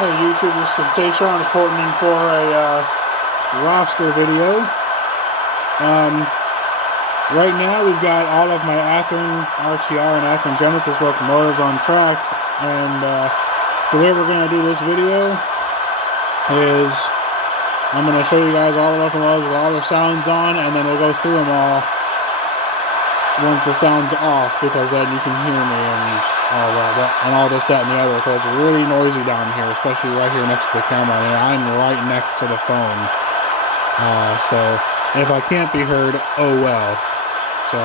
Hey YouTube, this is Sensation. I'm reporting in for a roster video. Right now we've got all of my Athearn RTR and Athearn Genesis locomotives on track, and the way we're going to do this video is I'm going to show you guys all the locomotives with all the sounds on, and then we'll go through them all once the sound's off, because then you can hear me and all that, and all this, that, and the other, because it's really noisy down here, especially right here next to the camera, and I'm right next to the phone. So if I can't be heard, oh well. So,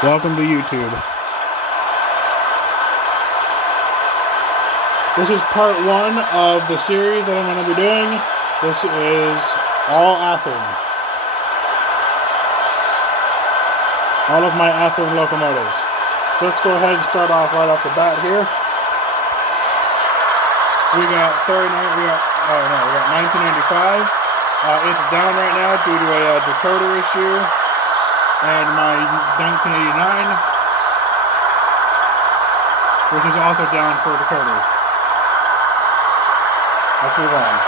welcome to YouTube. This is part one of the series that I'm going to be doing. This is all Athearn. All of my Athearn locomotives. So let's go ahead and start off right off the bat here. We got 1995. It's down right now due to a decoder issue. And my 1989, which is also down for decoder. Let's move on.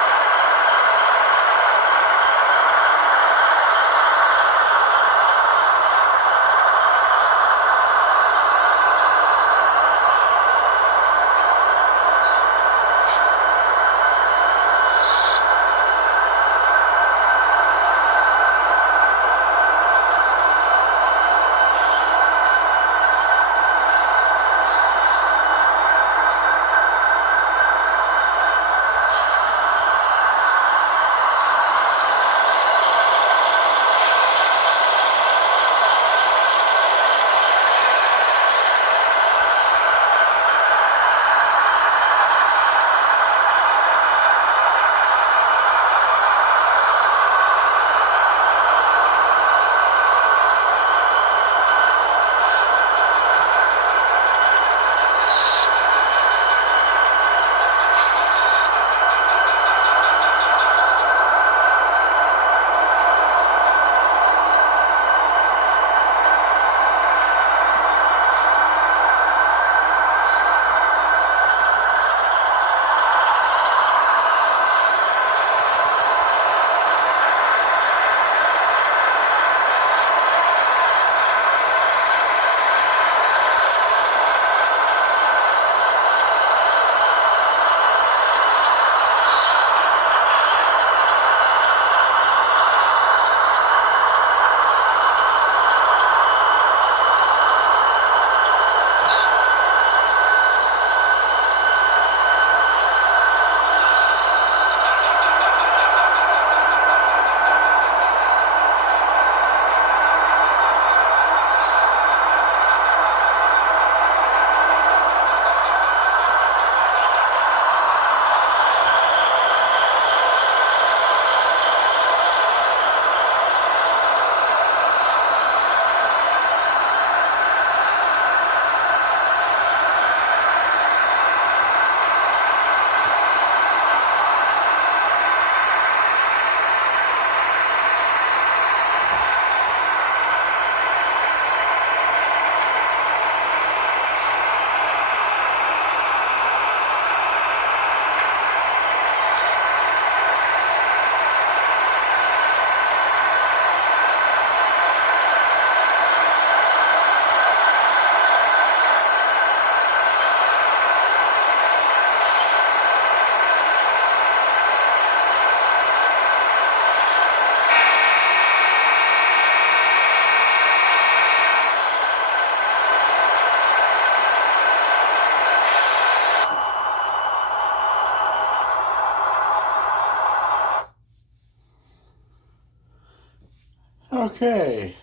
Okay,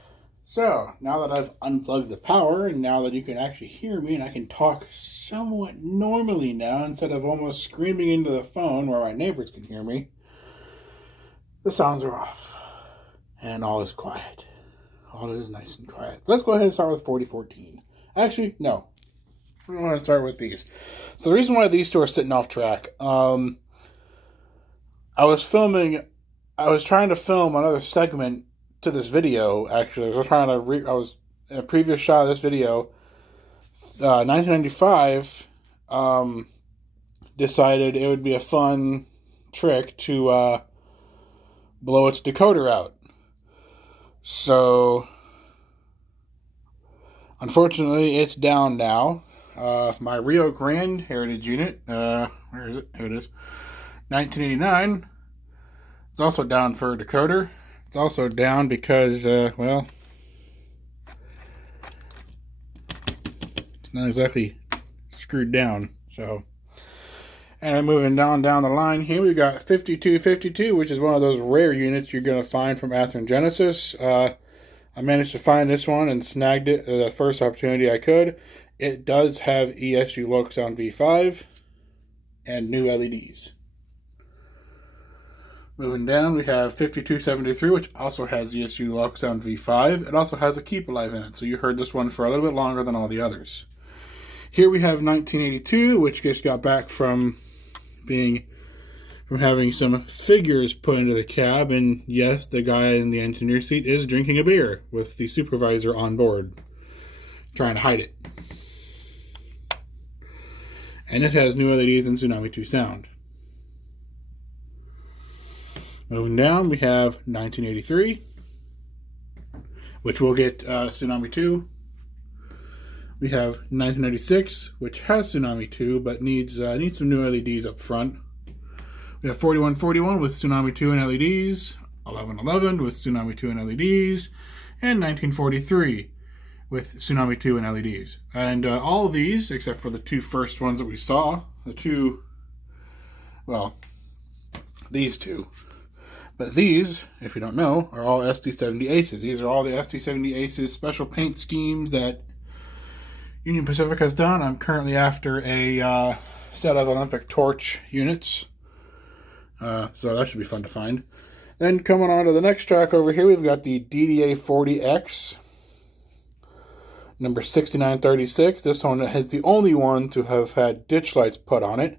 so now that I've unplugged the power, and now that you can actually hear me and I can talk somewhat normally now instead of almost screaming into the phone where my neighbors can hear me, the sounds are off and all is quiet. All is nice and quiet. Let's go ahead and start with 4014. Actually, no. I'm going to start with these. So the reason why these two are sitting off track, I was trying to film another segment to this video. Actually, I was in a previous shot of this video, 1995. decided it would be a fun trick to blow its decoder out. So, unfortunately, it's down now. My Rio Grande Heritage unit, where is it? Here it is. 1989. It's also down for a decoder. It's also down because, well, it's not exactly screwed down. So, and moving down the line here, we've got 5252, which is one of those rare units you're going to find from Athearn Genesis. I managed to find this one and snagged it the first opportunity I could. It does have ESU Locosound V5 and new LEDs. Moving down, we have 5273, which also has ESU Locosound V5. It also has a Keep Alive in it, so you heard this one for a little bit longer than all the others. Here we have 1982, which just got back from having some figures put into the cab, and yes, the guy in the engineer seat is drinking a beer with the supervisor on board, trying to hide it. And it has new LEDs and Tsunami 2 sound. Moving down, we have 1983, which will get Tsunami 2. We have 1996, which has Tsunami 2, but needs some new LEDs up front. We have 4141 with Tsunami 2 and LEDs, 1111 with Tsunami 2 and LEDs, and 1943 with Tsunami 2 and LEDs. And all of these, except for the two first ones that we saw, these two. But these, if you don't know, are all SD70 Aces. These are all the SD70 Aces special paint schemes that Union Pacific has done. I'm currently after a set of Olympic Torch units. So that should be fun to find. Then coming on to the next track over here, we've got the DDA-40X, number 6936. This one is the only one to have had ditch lights put on it,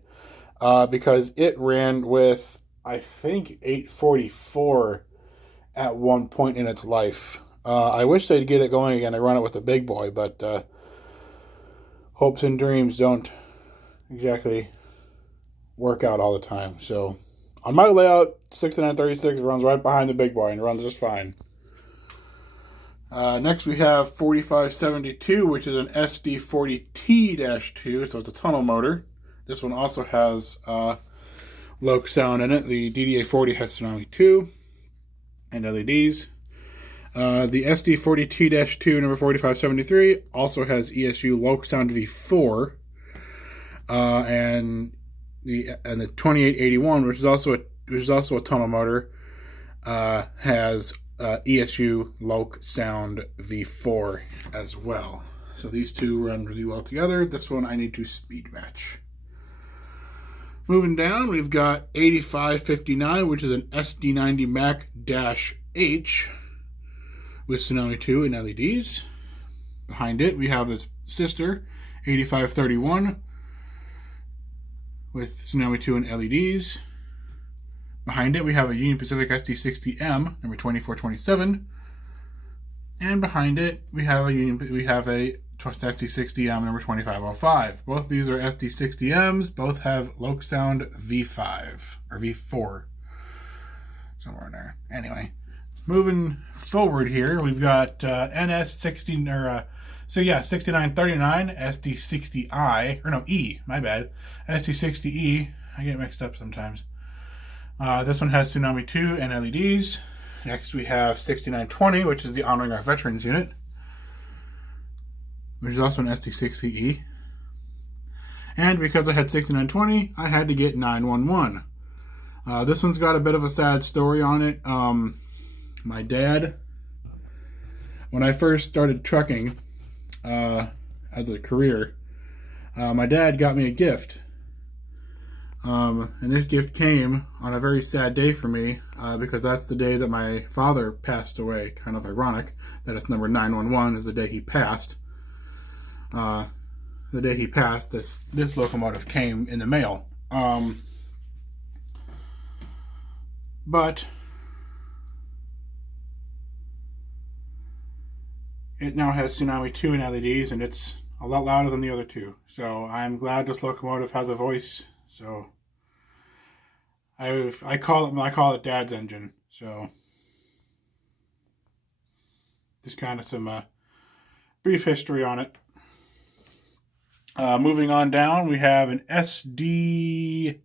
because it ran with, I think, 844 at one point in its life. I wish they'd get it going again. I run it with the big boy, but hopes and dreams don't exactly work out all the time. So on my layout, 6936 runs right behind the big boy and runs just fine. Next we have 4572, which is an SD40T-2, so it's a tunnel motor. This one also has Loc sound in it. The DDA-40 has Tsunami 2 and LEDs. The SD40T-2, number 4573, also has ESU Locosound V4, and the 2881, which is also a tunnel motor, has ESU Locosound V4 as well. So these two run really well together. This one I need to speed match. Moving down, we've got 8559, which is an SD90 Mac-H with Tsunami 2 and LEDs. Behind it, we have its sister, 8531, with Tsunami 2 and LEDs. Behind it, we have a Union Pacific SD60M, number 2427. And behind it, we have a SD60M, number 2505. Both these are SD60Ms. Both have Locosound V5, or V4. Somewhere in there. Anyway. Moving forward here, we've got NS6939 SD60i, or no, E, my bad, SD60E. I get mixed up sometimes. This one has Tsunami 2 and LEDs. Next we have 6920, which is the Honoring Our Veterans unit, which is also an SD60E. And because I had 6920, I had to get 911. This one's got a bit of a sad story on it. My dad, when I first started trucking as a career, my dad got me a gift. And this gift came on a very sad day for me, because that's the day that my father passed away. Kind of ironic that it's number 911 is the day he passed. The day he passed, this locomotive came in the mail. But it now has Tsunami 2 and LEDs, and it's a lot louder than the other two. So I'm glad this locomotive has a voice So I call it Dad's engine. So just kind of some brief history on it. Moving on down, we have an SD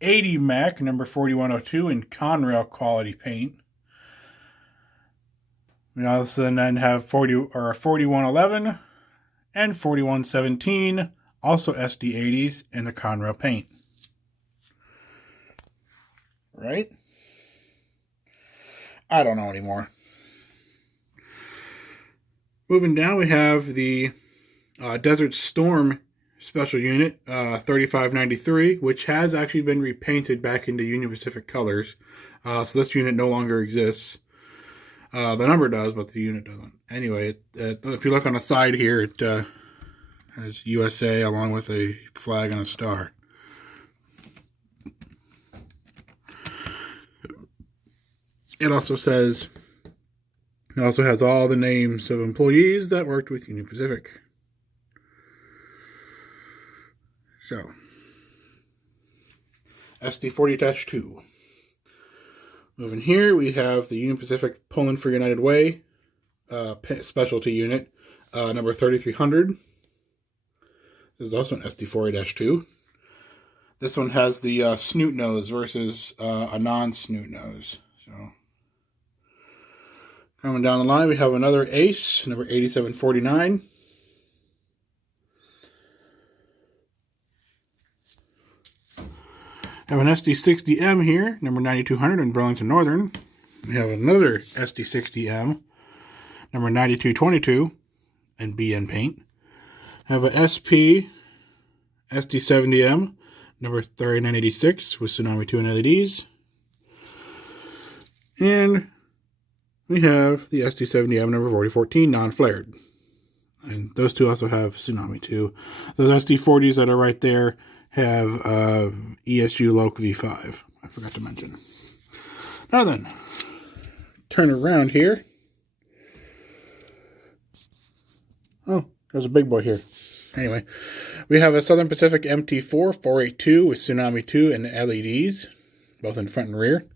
80 Mac number 4102 in Conrail quality paint. We also then have 4111 and 4117, also SD80s in the Conrail paint. Right? I don't know anymore. Moving down, we have the Desert Storm special unit 3593, which has actually been repainted back into Union Pacific colors. So this unit no longer exists. The number does, but the unit doesn't. Anyway, if you look on the side here, it has USA along with a flag and a star. It also has all the names of employees that worked with Union Pacific. So, SD40-2. Moving here, we have the Union Pacific Poland for United Way specialty unit, number 3300. This is also an SD40-2. This one has the snoot nose versus a non-snoot nose. So, coming down the line, we have another Ace, number 8749. We have an SD60M here, number 9200 in Burlington Northern. We have another SD60M, number 9222 in BN paint. I have a SP SD70M, number 3986 with Tsunami 2 and LEDs. And we have the SD70M, number 4014, non-flared. And those two also have Tsunami 2. Those SD40s that are right there have ESU Loc V5. I forgot to mention. Now then, turn around here. Oh, there's a big boy here. Anyway, we have a Southern Pacific MT4 482 with Tsunami 2 and LEDs, both in front and rear.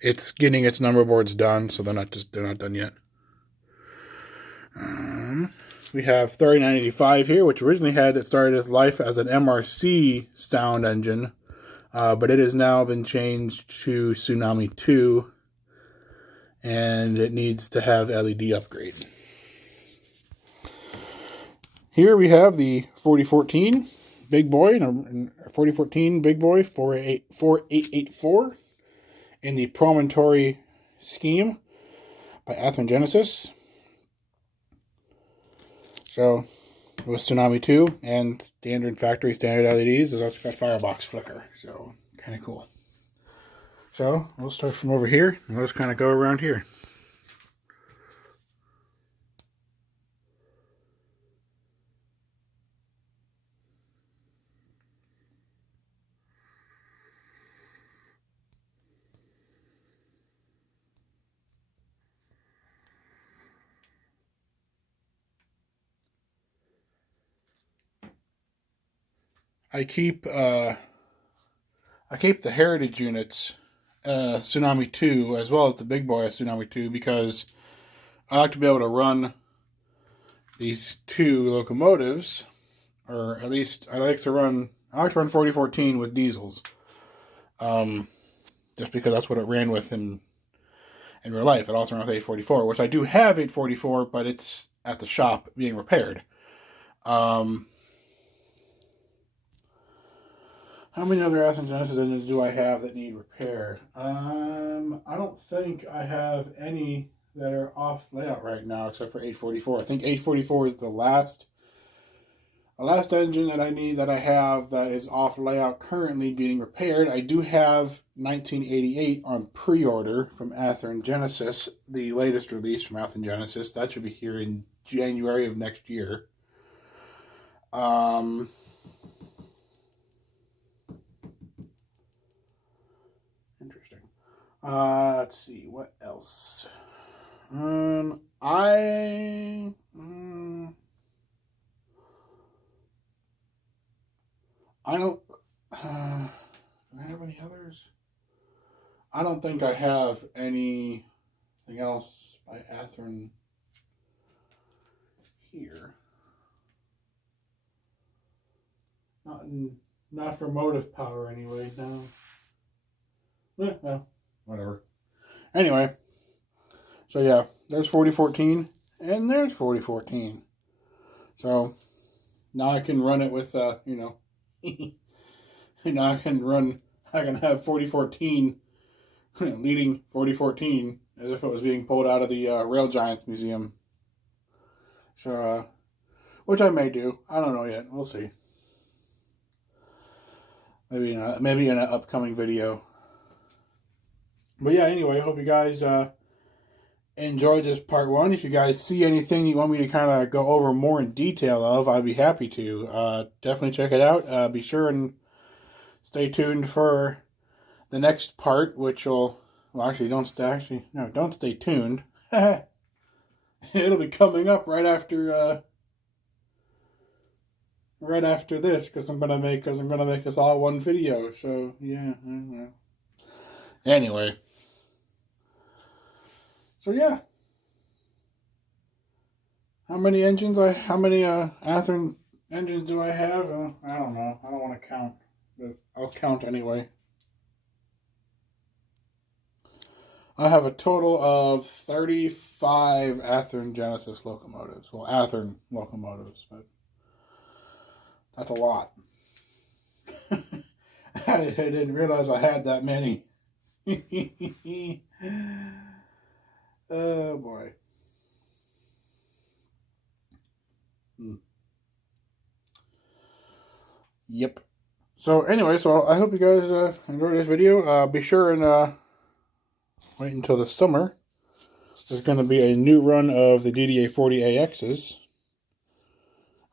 It's getting its number boards done, so they're not done yet. We have 3985 here, which originally started its life as an MRC sound engine, but it has now been changed to Tsunami 2, and it needs to have LED upgrade. Here we have the 4014 Big Boy, 4014 Big Boy 4884 in the Promontory scheme by Athearn Genesis. So, with Tsunami 2 and standard factory standard LEDs, there's also got firebox flicker. So, kind of cool. So, we'll start from over here, and we'll just kind of go around here. I keep the Heritage units, Tsunami 2, as well as the Big Boy Tsunami 2, because I like to be able to run these two locomotives, or at least I like to run 4014 with diesels, just because that's what it ran with in real life. It also ran with 844, which I do have 844, but it's at the shop being repaired. How many other Athearn Genesis engines do I have that need repair? I don't think I have any that are off layout right now, except for 844. I think 844 is the last engine that I have that is off layout currently being repaired. I do have 1988 on pre-order from Athearn Genesis, the latest release from Athearn Genesis. That should be here in January of next year. Interesting. Let's see, what else? I don't Do I have any others? I don't think I have anything else by Athearn here. Not for motive power anyway, no. Well, whatever. Anyway, so yeah, there's 4014 and there's 4014. So now I can run it with, you know, now I can have 4014 leading 4014 as if it was being pulled out of the Rail Giants Museum. So, which I may do. I don't know yet. We'll see. Maybe in an upcoming video. But yeah, anyway, I hope you guys enjoyed this part 1. If you guys see anything you want me to kind of go over more in detail of, I'd be happy to. Definitely check it out. Be sure and stay tuned for the next part, which will, well, actually, don't stay tuned. It'll be coming up right after this, because I'm gonna make this all one video. So yeah. Anyway, so yeah. How many Athearn engines do I have? I don't know. I don't want to count, but I'll count anyway. I have a total of 35 Athearn Genesis locomotives. Well, Athearn locomotives, but that's a lot. I didn't realize I had that many. Oh boy. Yep. So anyway, I hope you guys enjoyed this video. Be sure and wait until the summer. There's going to be a new run of the DDA40AXs.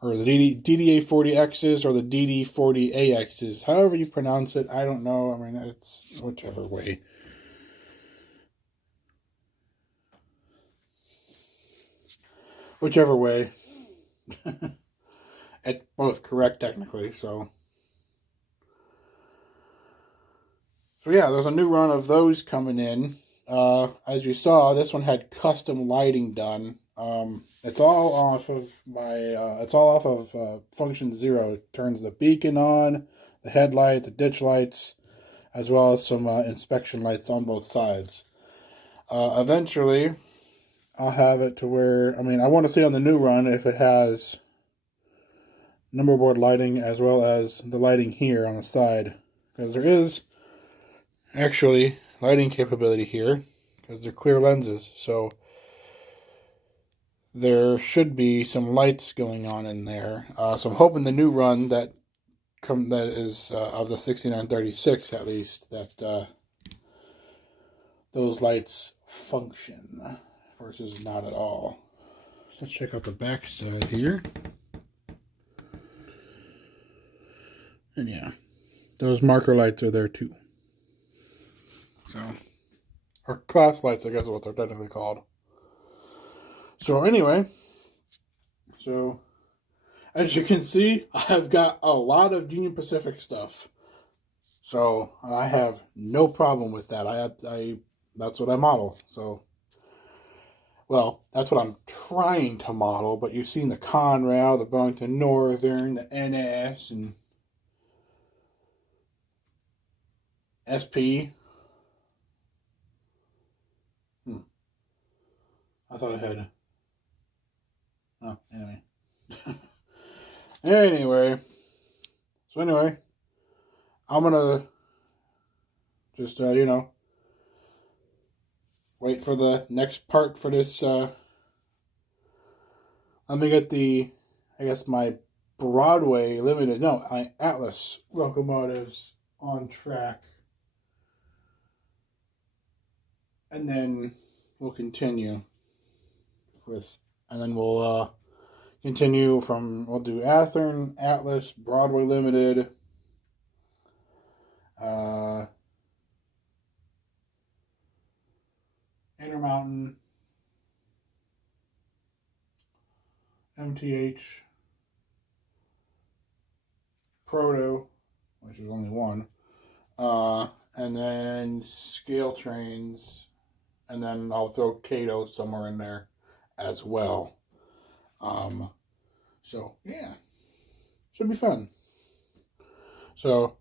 Or the DDA40Xs or the DD40AXs. However you pronounce it, I don't know. I mean, it's whichever way. Whichever way. It's both correct technically, so yeah, there's a new run of those coming in. As you saw, this one had custom lighting done. It's all off of function 0. It turns the beacon on, the headlight, the ditch lights, as well as some inspection lights on both sides. Eventually, I'll have it to where, I mean, I want to see on the new run if it has number board lighting as well as the lighting here on the side, because there is actually lighting capability here because they're clear lenses, so there should be some lights going on in there. So I'm hoping the new run that is of the 6936 at least, that those lights function versus not at all. Let's check out the back side here. And yeah, those marker lights are there too. So, or class lights, I guess is what they're technically called. So anyway, so as you can see, I've got a lot of Union Pacific stuff. So I have no problem with that. That's what I model. So, well, that's what I'm trying to model. But you've seen the Conrail, the Burlington Northern, the NS, and SP. I thought I had. Oh, anyway. Anyway. So anyway, I'm gonna just wait for the next part for this. Let me get my Broadway limited. No, Atlas locomotives on track, and then we'll continue with, and then we'll continue from, we'll do Athearn, Atlas, Broadway Limited, Intermountain, MTH, Proto, which is only one. And then ScaleTrains, and then I'll throw Kato somewhere in there as well. So yeah, should be fun. So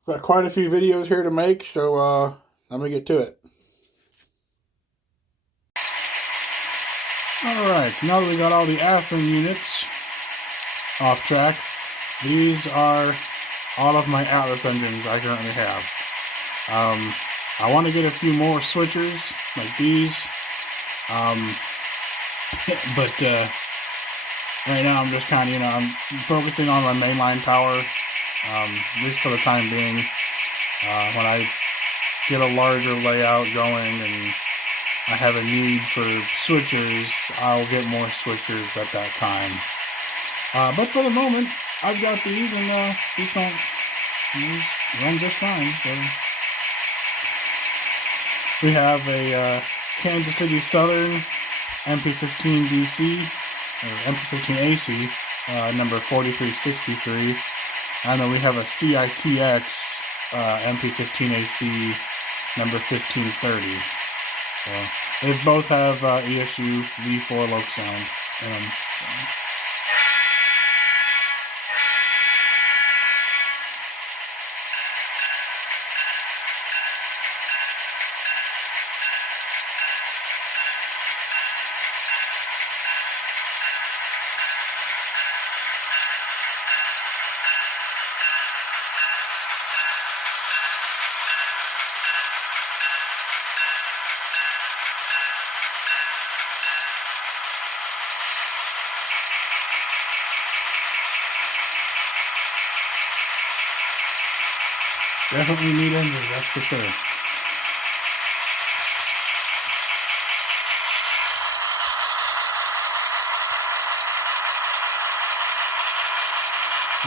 I've got quite a few videos here to make, so let me get to it. Alright, so now that we got all the Athearn units off track, these are all of my Atlas engines I currently have. I want to get a few more switchers like these, but right now I'm just kind of, I'm focusing on my mainline power, at least for the time being. When I get a larger layout going and I have a need for switchers, I'll get more switchers at that time. But for the moment, I've got these, and these run just fine. So we have a Kansas City Southern MP15 DC, or MP15 AC, number 4363, and then we have a CITX MP15 AC, number 1530. So they both have ESU V4 loc sound in them. So. Definitely need engines, that's for sure. Got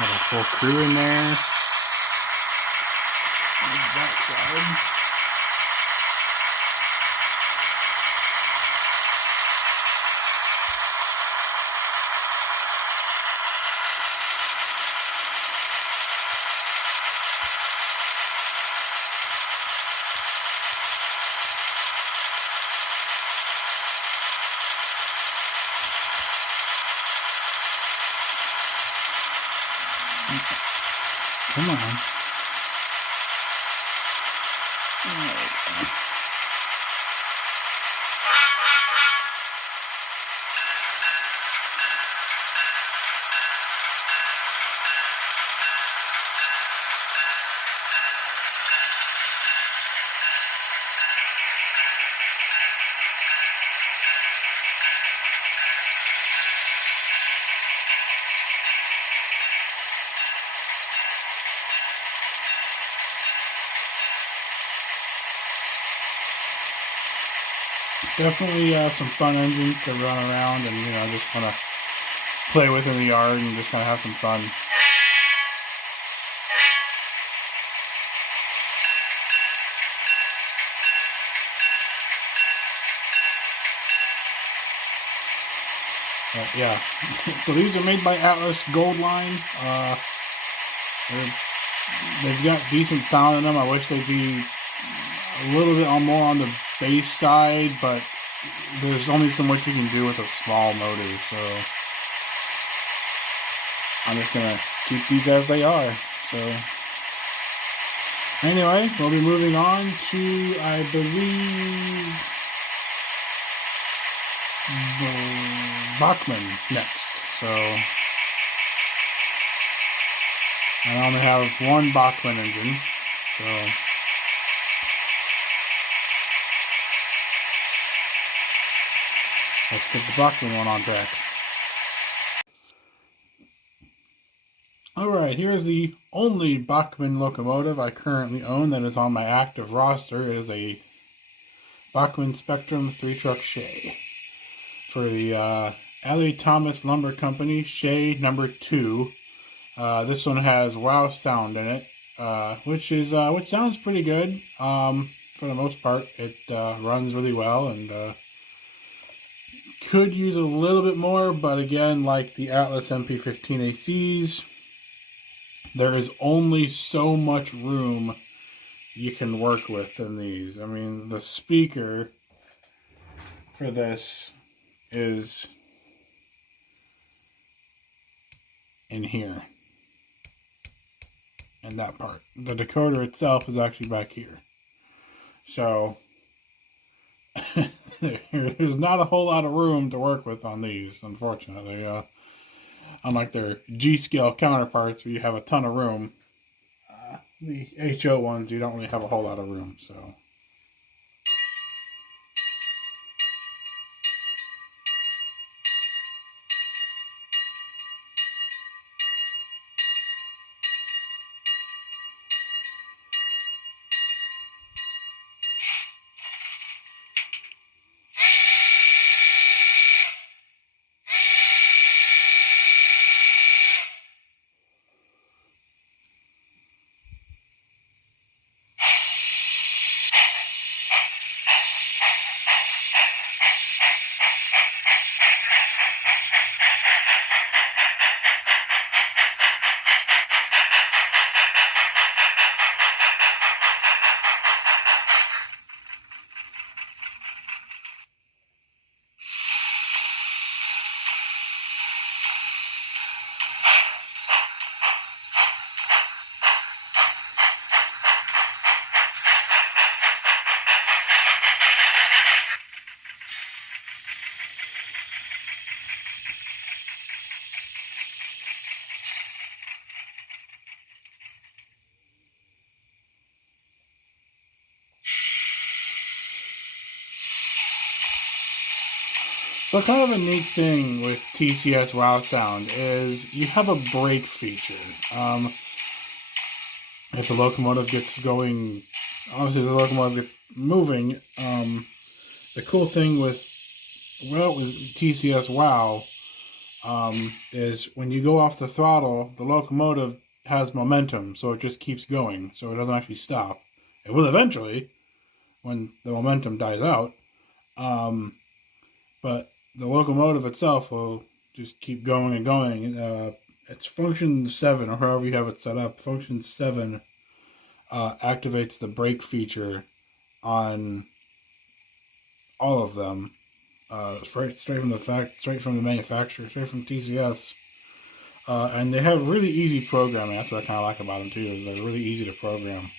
a full crew in there. There's that side. Come on. Definitely some fun engines to run around and, just kind of play with in the yard and just kind of have some fun. But yeah, so these are made by Atlas Gold Line. They've got decent sound in them. I wish they'd be a little bit more on the bass side, but there's only so much you can do with a small motor, so I'm just gonna keep these as they are. So anyway, we'll be moving on to, I believe, Bachmann next. So I only have one Bachmann engine, so let's get the Bachmann one on track. Alright, here's the only Bachmann locomotive I currently own that is on my active roster. It is a Bachmann Spectrum 3-truck Shay for the Erie Triplex Lumber Company, Shay number 2. This one has wow sound in it, which sounds pretty good. For the most part, it runs really well and could use a little bit more, but again, like the Atlas MP15 ACs, there is only so much room you can work with in these. I mean, the speaker for this is in here, in that part. The decoder itself is actually back here. So there's not a whole lot of room to work with on these, unfortunately. Unlike their G-scale counterparts, where you have a ton of room, the HO ones, you don't really have a whole lot of room. So So kind of a neat thing with TCS Wow Sound is you have a brake feature. If the locomotive gets going, obviously the locomotive gets moving, the cool thing with TCS Wow is when you go off the throttle, the locomotive has momentum, so it just keeps going, so it doesn't actually stop. It will eventually, when the momentum dies out, but the locomotive itself will just keep going and going. It's function 7, or however you have it set up. Function 7 activates the brake feature on all of them, straight from the manufacturer, straight from TCS. And they have really easy programming. That's what I kind of like about them too, is they're really easy to program.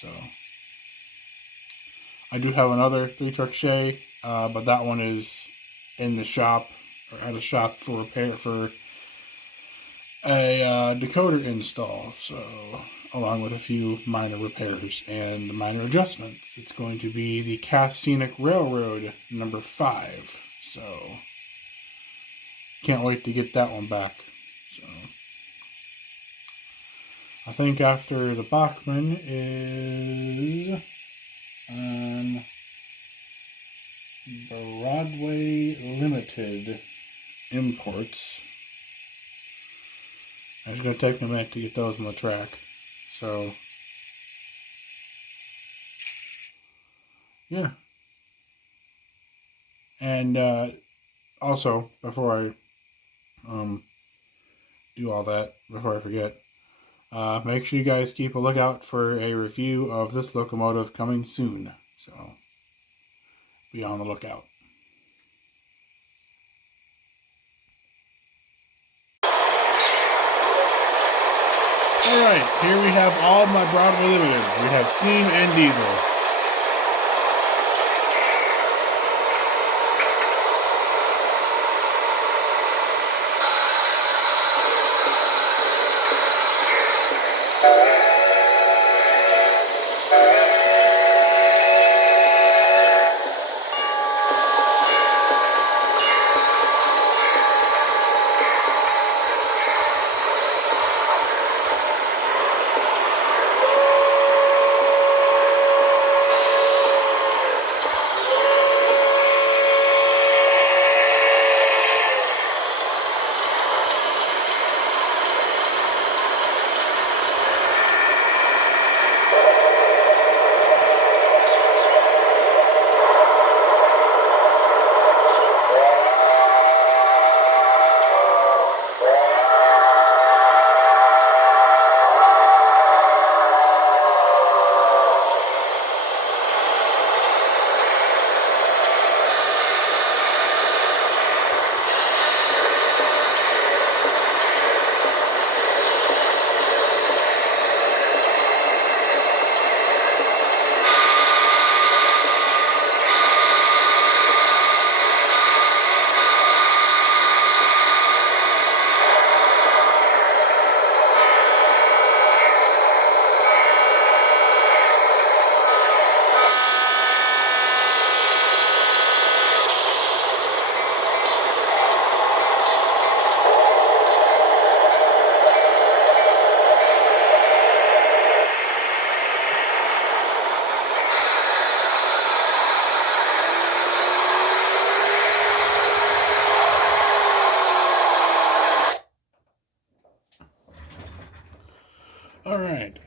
So I do have another 3-truck Shay, but that one is in the shop, or at a shop for repair, for a decoder install. So along with a few minor repairs and minor adjustments, it's going to be the Cass Scenic Railroad number 5. So can't wait to get that one back. So I think after the Bachmann is Broadway Limited imports. It's going to take me a minute to get those on the track. So yeah. And also, before I do all that, before I forget, make sure you guys keep a lookout for a review of this locomotive coming soon. So be on the lookout. Alright, here we have all of my Broadway Limiteds. We have steam and diesel.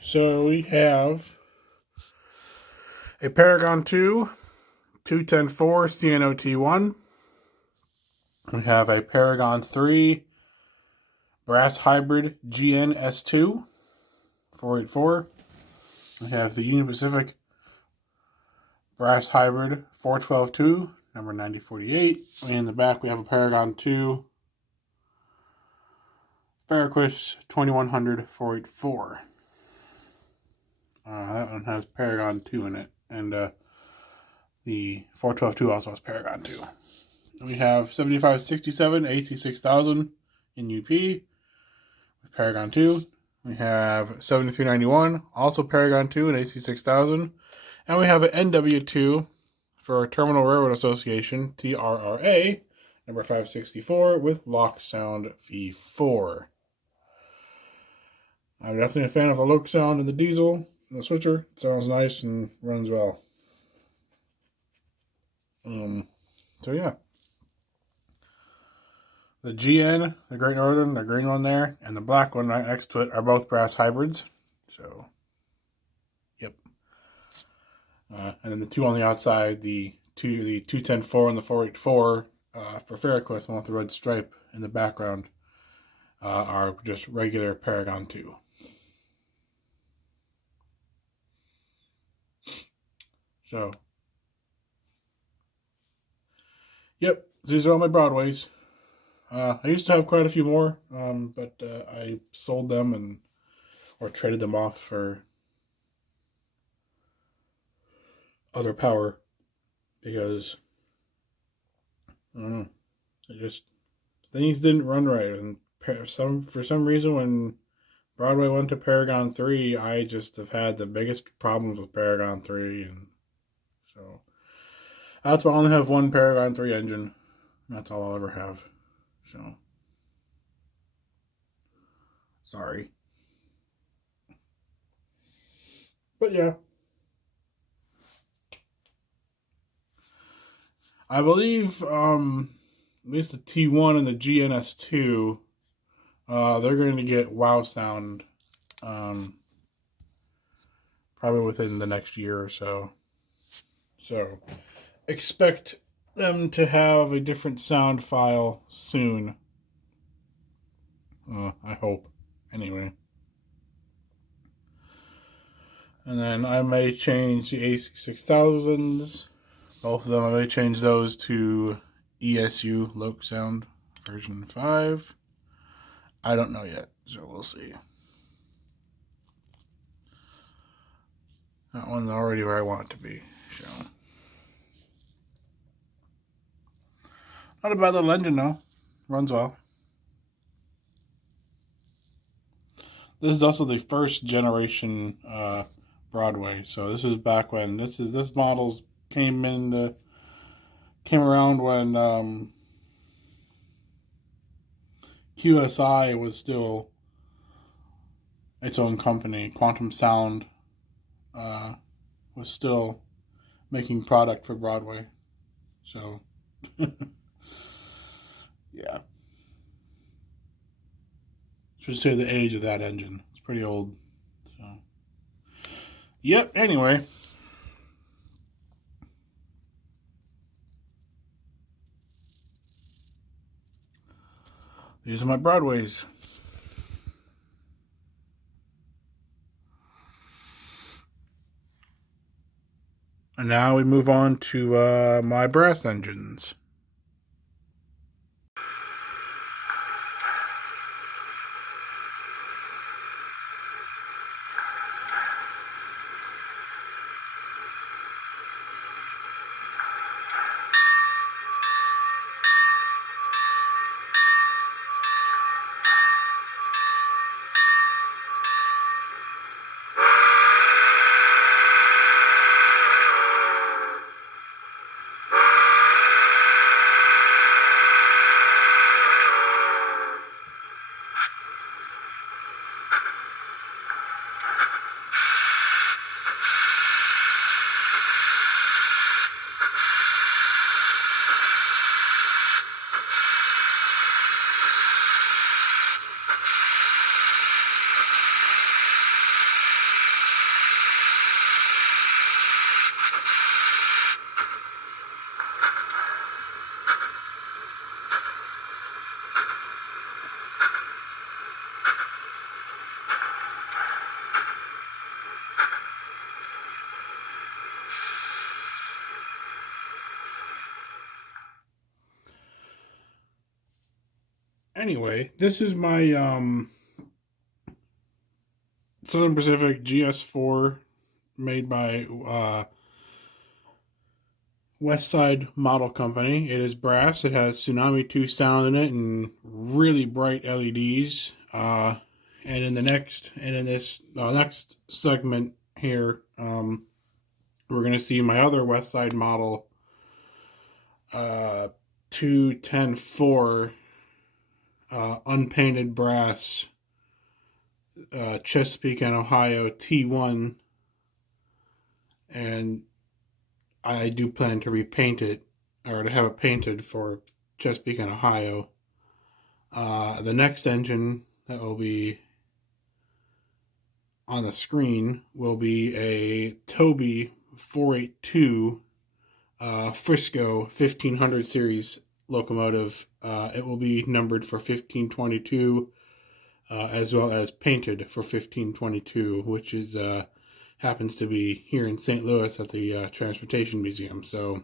So we have a Paragon 2, 2104 CNOT1. We have a Paragon 3 Brass Hybrid GN S2 484. We have the Union Pacific Brass Hybrid 412-2, number 9048. And in the back we have a Paragon 2 Farraquist 2100 484. That one has Paragon 2 in it, and the 412-2 also has Paragon 2. We have 7567 AC6000 in UP with Paragon 2. We have 7391, also Paragon 2 and AC6000. And we have an NW2 for Terminal Railroad Association, TRRA, number 564 with Lock Sound V4. I'm definitely a fan of the lock sound and the diesel and the switcher. It sounds nice and runs well. So yeah. The GN, the Great Northern, the green one there, and the black one right next to it are both brass hybrids. So, yep. And then the two on the outside, the 210-4 and the 484 for Farraquist, the one with the red stripe in the background, are just regular Paragon 2. So, yep, these are all my Broadways. I used to have quite a few more, but I sold them or traded them off for other power because I don't know, things didn't run right, and for some reason when Broadway went to Paragon 3, I just have had the biggest problems with Paragon 3, and so that's why I only have one Paragon 3 engine. That's all I'll ever have. So, sorry. But yeah. I believe at least the T1 and the GNS2, they're going to get wow sound probably within the next year or so. So, expect them to have a different sound file soon. I hope. Anyway. And then I may change the AC6000s. Both of them, I may change those to ESU Loc Sound version 5. I don't know yet, so we'll see. That one's already where I want it to be. So, not a bad little engine though. Runs well. This is also the first generation Broadway. So this is back when this models came around when QSI was still its own company. Quantum Sound was still making product for Broadway. So yeah. Should say the age of that engine. It's pretty old. So yep, anyway. These are my Broadways. And now we move on to my brass engines. Anyway, this is my Southern Pacific GS4 made by West Side Model Company. It is brass. It has Tsunami 2 sound in it and really bright LEDs. And in this next segment here, we're going to see my other West Side model, 2104 unpainted brass Chesapeake and Ohio T1, and I do plan to repaint it, or to have it painted for Chesapeake and Ohio. The next engine that will be on the screen will be a Toby 482 Frisco 1500 series locomotive. It will be numbered for 1522, as well as painted for 1522, which is happens to be here in St. Louis at the Transportation Museum. So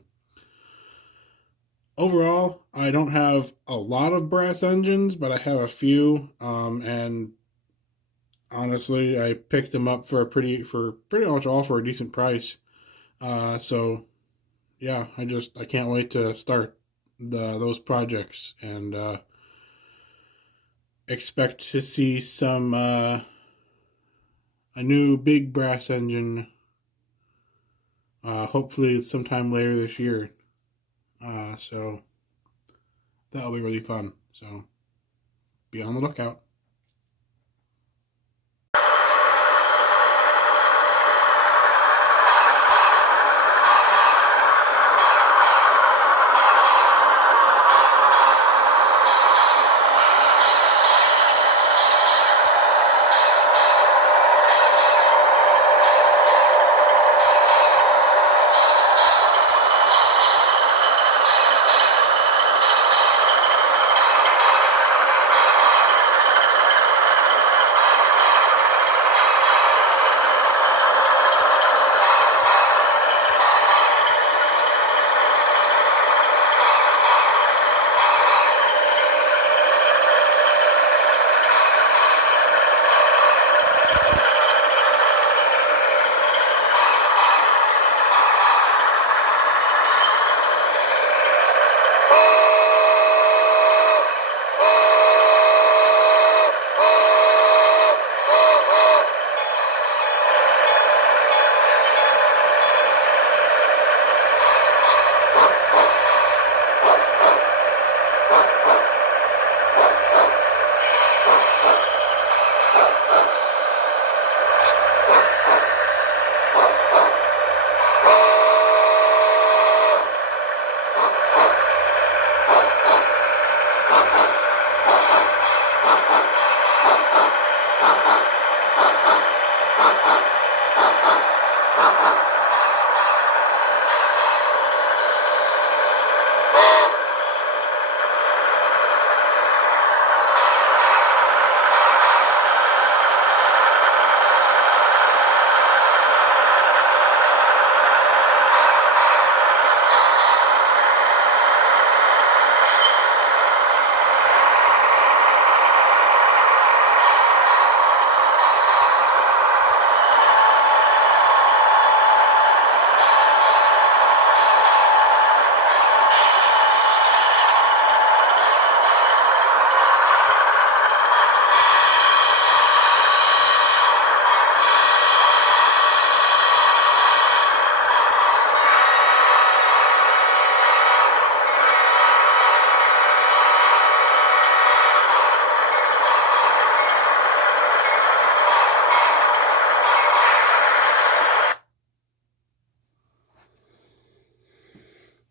overall, I don't have a lot of brass engines, but I have a few, and honestly, I picked them up for pretty much all for a decent price. So yeah, I can't wait to start those projects, and expect to see some a new big brass engine, hopefully sometime later this year. So that'll be really fun. So be on the lookout.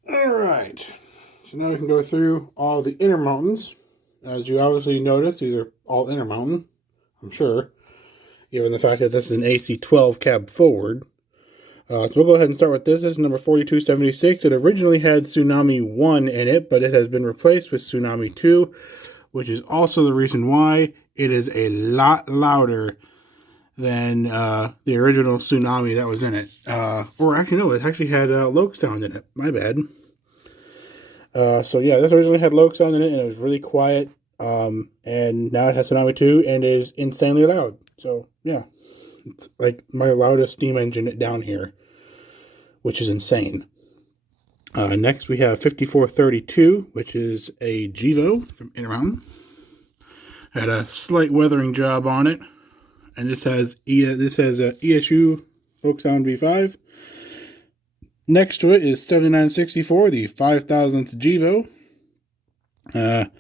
Alright, so now we can go through all the Intermountains. As you obviously notice, these are all Intermountain, I'm sure, given the fact that this is an AC-12 cab forward. So we'll go ahead and start with this. This is number 4276. It originally had Tsunami 1 in it, but it has been replaced with Tsunami 2, which is also the reason why it is a lot louder than the original Tsunami that was in it. Or actually, no, it actually had Loc sound in it. My bad. So yeah, this originally had Loc sound in it, and it was really quiet. And now it has Tsunami 2 and is insanely loud. So, yeah. It's like my loudest steam engine down here, which is insane. Next, we have 5432, which is a Gevo from Intermountain. Had a slight weathering job on it, and this has a ESU Folk Sound V5. Next to it is 7964, the 5000th Gevo.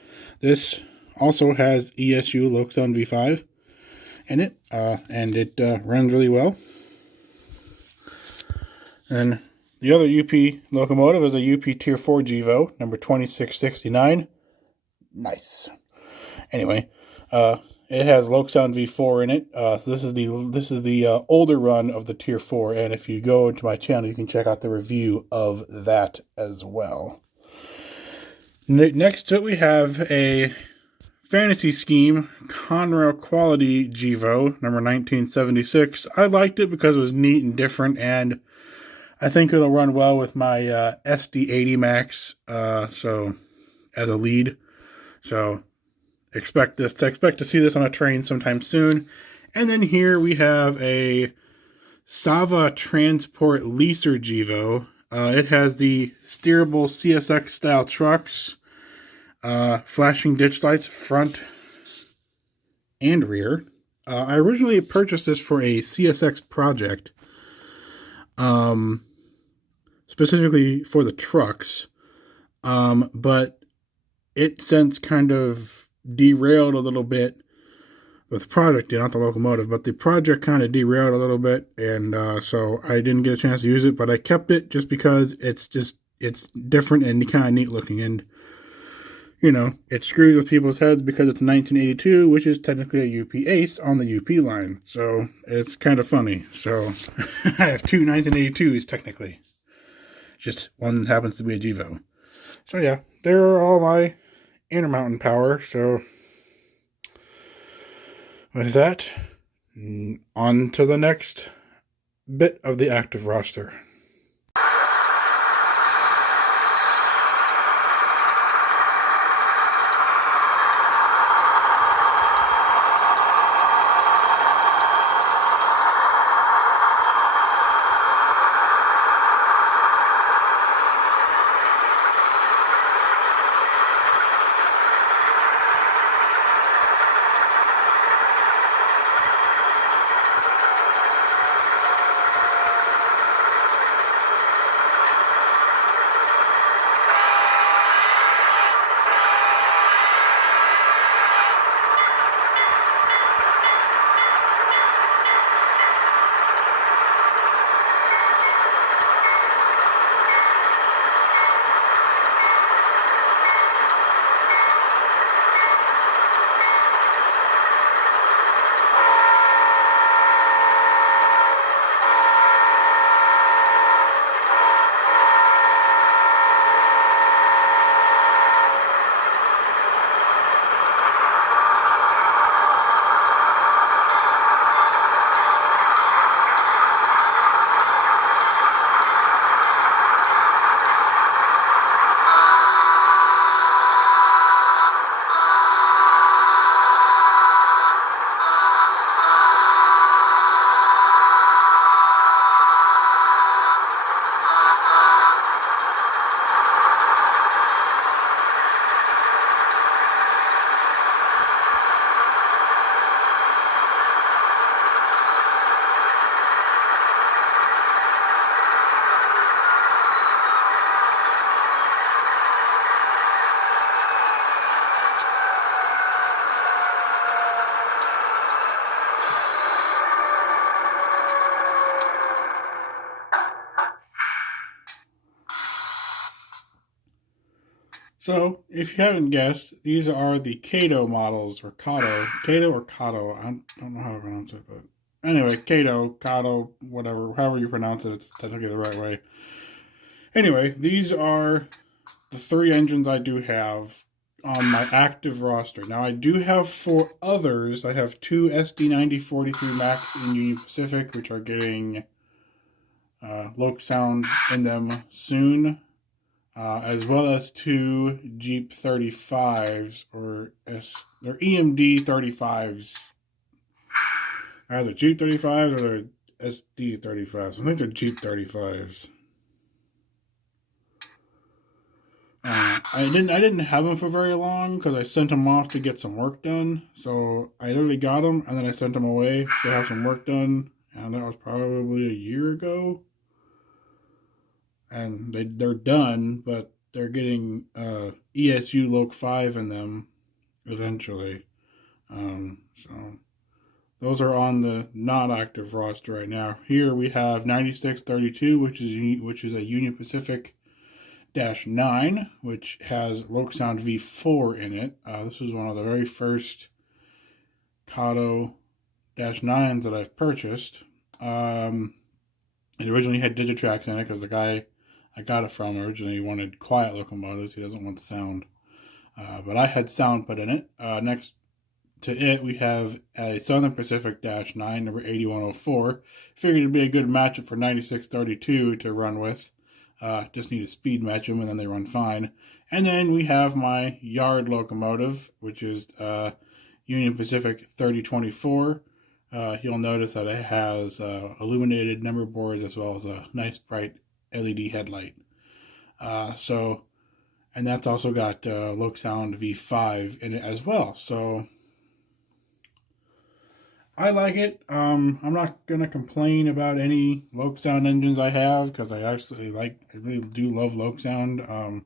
This also has ESU Folk Sound V5 in it, and it runs really well. And the other UP locomotive is a UP Tier 4 Gevo, number 2669. Nice. Anyway, it has Locosound V4 in it. So this is the older run of the Tier 4, and if you go into my channel, you can check out the review of that as well. Next to it, we have a Fantasy Scheme Conrail Quality Gevo, number 1976. I liked it because it was neat and different, and I think it'll run well with my SD80 Max, so as a lead. So expect to see this on a train sometime soon. And then here we have a Sava Transport Leaser Gevo. It has the steerable CSX style trucks, flashing ditch lights front and rear. I originally purchased this for a CSX project, specifically for the trucks, but it since kind of derailed a little bit with the project, not the locomotive, but the project kind of derailed a little bit, and so I didn't get a chance to use it, but I kept it just because it's different and kind of neat looking, and you know, it screws with people's heads because it's 1982, which is technically a UP Ace on the UP line, so it's kind of funny. So I have two 1982s technically, just one happens to be a Gevo. So yeah, there are all my Intermountain power. So with that, on to the next bit of the active roster. So, if you haven't guessed, these are the Kato models, or Kato. Kato or Kato, I don't know how to pronounce it, but anyway, Kato, whatever, however you pronounce it, it's technically the right way. Anyway, these are the three engines I do have on my active roster. Now, I do have 4 others. I have 2 SD9043 Max in Union Pacific, which are getting Loc sound in them soon. as well as 2 Jeep 35s, or they're EMD 35s. Either Jeep 35s or they're SD 35s. I think they're Jeep 35s. I didn't have them for very long because I sent them off to get some work done. So I literally got them and then I sent them away to have some work done, and that was probably a year ago. And they're done, but they're getting ESU Loc 5 in them eventually. So those are on the not active roster right now. Here we have 9632, which is a Union Pacific -9, which has Loc-Sound V4 in it. This was one of the very first Kato -9s that I've purchased. It originally had Digitrax in it because the guy I got it from originally wanted quiet locomotives. He doesn't want sound. But I had sound put in it. Next to it, we have a Southern Pacific -9, number 8104. Figured it'd be a good matchup for 9632 to run with. Just need to speed match them, and then they run fine. And then we have my yard locomotive, which is Union Pacific 3024. You'll notice that it has illuminated number boards as well as a nice bright LED headlight. And that's also got Loc-Sound V5 in it as well. So I like it. I'm not gonna complain about any Loc-Sound engines I have because I really do love Loc-Sound.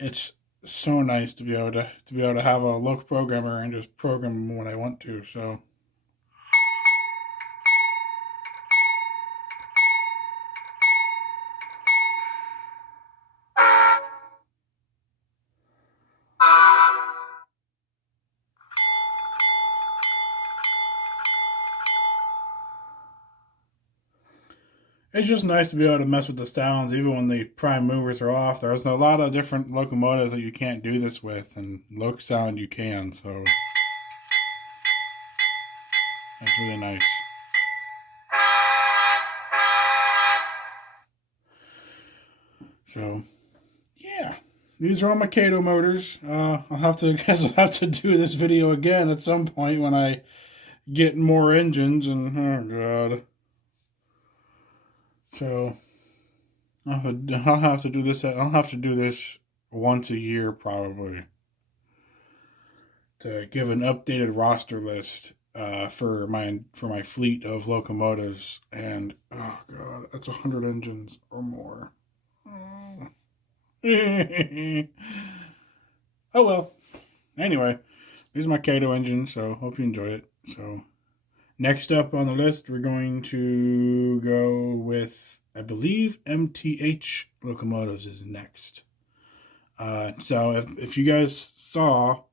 It's so nice to be able to have a Loc programmer and just program when I want to. So it's just nice to be able to mess with the sounds even when the prime movers are off. There's a lot of different locomotives that you can't do this with, and Loc-Sound you can, so it's really nice. So yeah, these are all my Kato motors. I'll have to do this video again at some point when I get more engines, and oh god. So I'll have to do this. I'll have to do this once a year probably to give an updated roster list for my fleet of locomotives. And oh god, that's 100 engines or more. Oh well. Anyway, these are my Kato engines, so hope you enjoy it. So next up on the list, we're going to go with, I believe, Mth Locomotives is next. So if you guys saw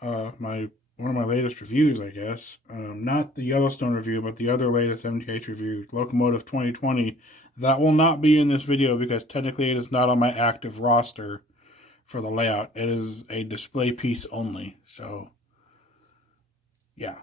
one of my latest reviews, I guess, not the Yellowstone review, but the other latest Mth review, Locomotive 2020, that will not be in this video because technically it is not on my active roster for the layout. It is a display piece only. So yeah.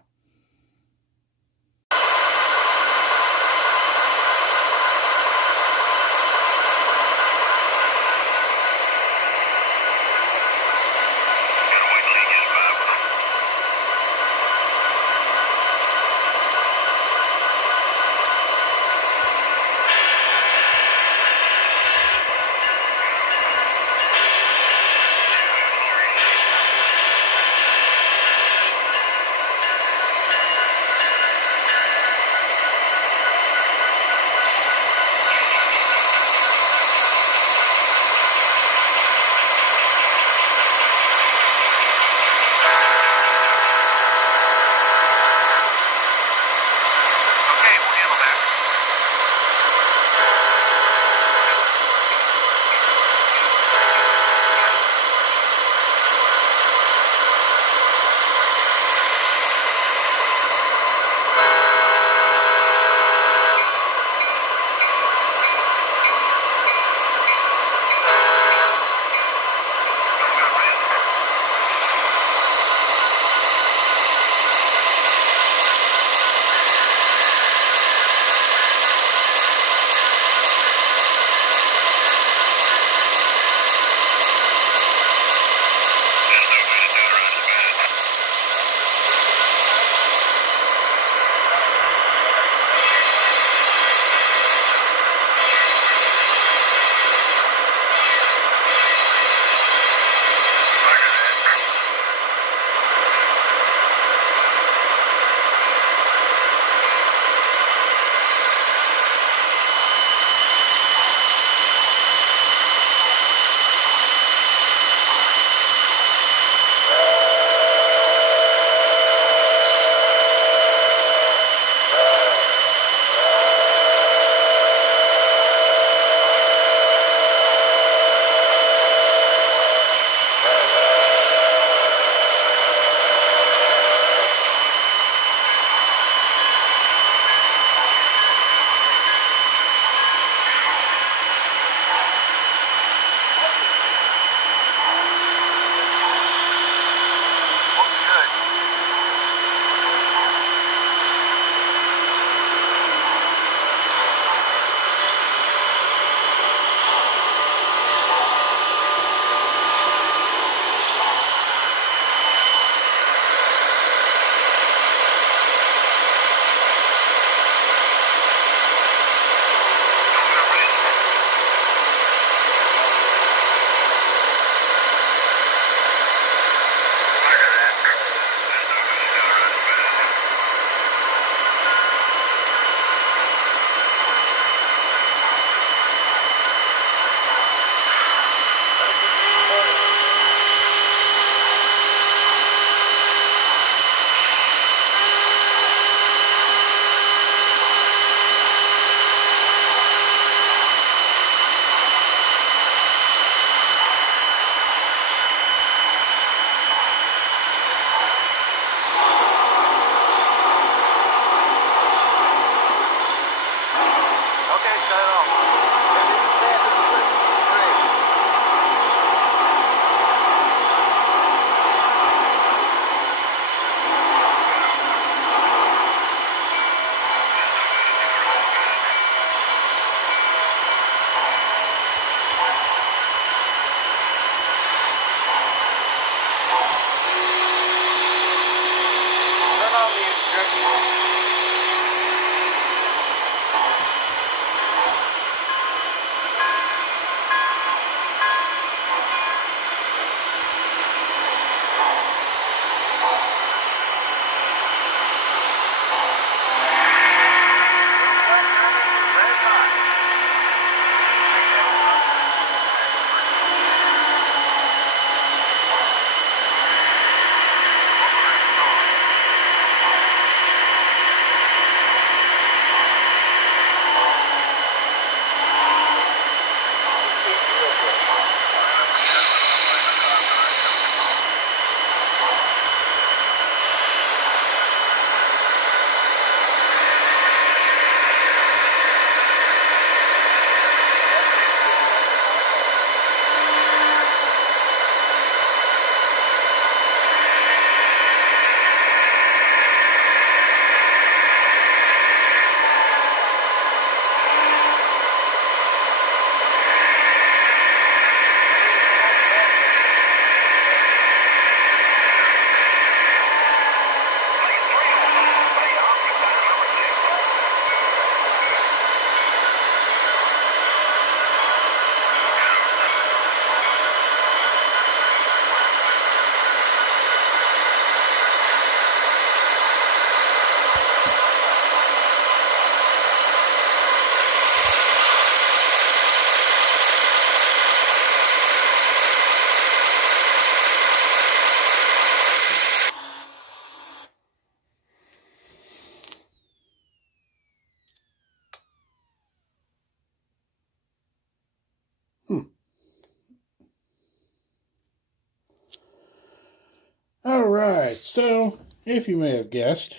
Alright, so if you may have guessed,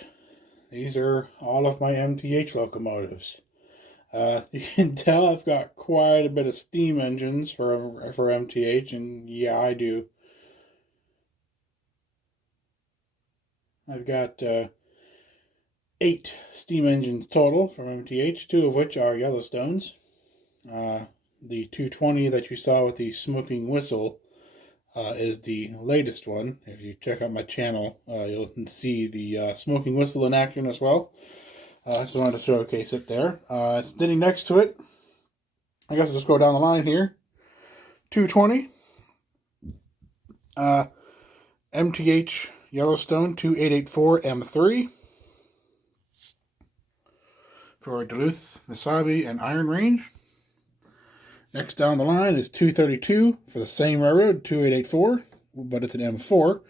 these are all of my Mth locomotives. You can tell I've got quite a bit of steam engines for Mth, and yeah, I do. I've got 8 steam engines total from Mth, 2 of which are Yellowstones. The 220 that you saw with the smoking whistle is the latest one. If you check out my channel, you'll see the smoking whistle in action as well. I just wanted to showcase it there. Sitting next to it, I guess I'll just go down the line here. 220. Mth Yellowstone 2884 M3 for Duluth, Mesabi, and Iron Range. Next down the line is 232 for the same railroad, 2884, but it's an M4.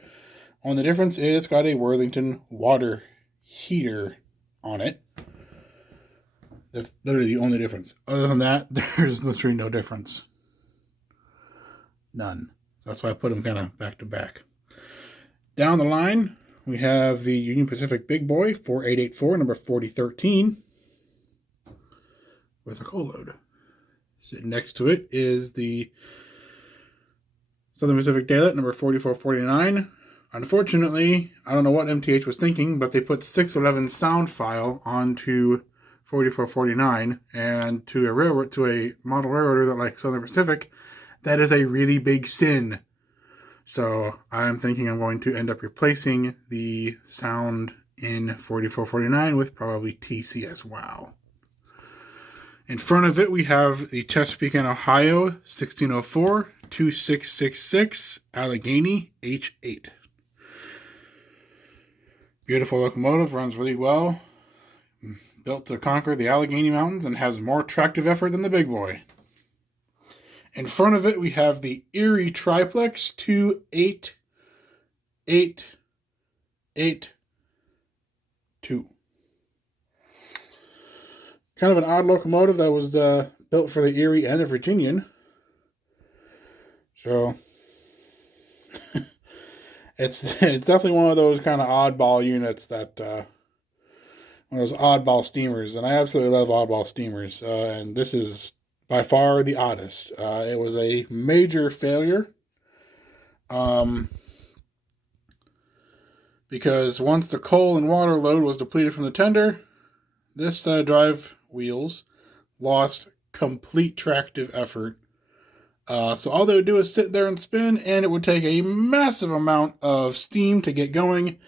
Only difference is it's got a Worthington water heater on it. That's literally the only difference. Other than that, there's literally no difference. None. That's why I put them kind of back to back. Down the line, we have the Union Pacific Big Boy 4884, number 4013, with a coal load. Sitting next to it is the Southern Pacific Daylight, number 4449. Unfortunately, I don't know what Mth was thinking, but they put 611 sound file onto 4449, and to a model railroader that like Southern Pacific, that is a really big sin. So I'm thinking I'm going to end up replacing the sound in 4449 with probably TC as well. In front of it, we have the Chesapeake and Ohio 1604 2666 Allegheny H8. Beautiful locomotive, runs really well. Built to conquer the Allegheny Mountains and has more tractive effort than the Big Boy. In front of it, we have the Erie Triplex 28882. Kind of an odd locomotive that was built for the Erie and the Virginian. So it's definitely one of those kind of oddball units that one of those oddball steamers, and I absolutely love oddball steamers. And this is by far the oddest. It was a major failure. Because once the coal and water load was depleted from the tender, this drive wheels lost complete tractive effort. So all they would do is sit there and spin, and it would take a massive amount of steam to get going,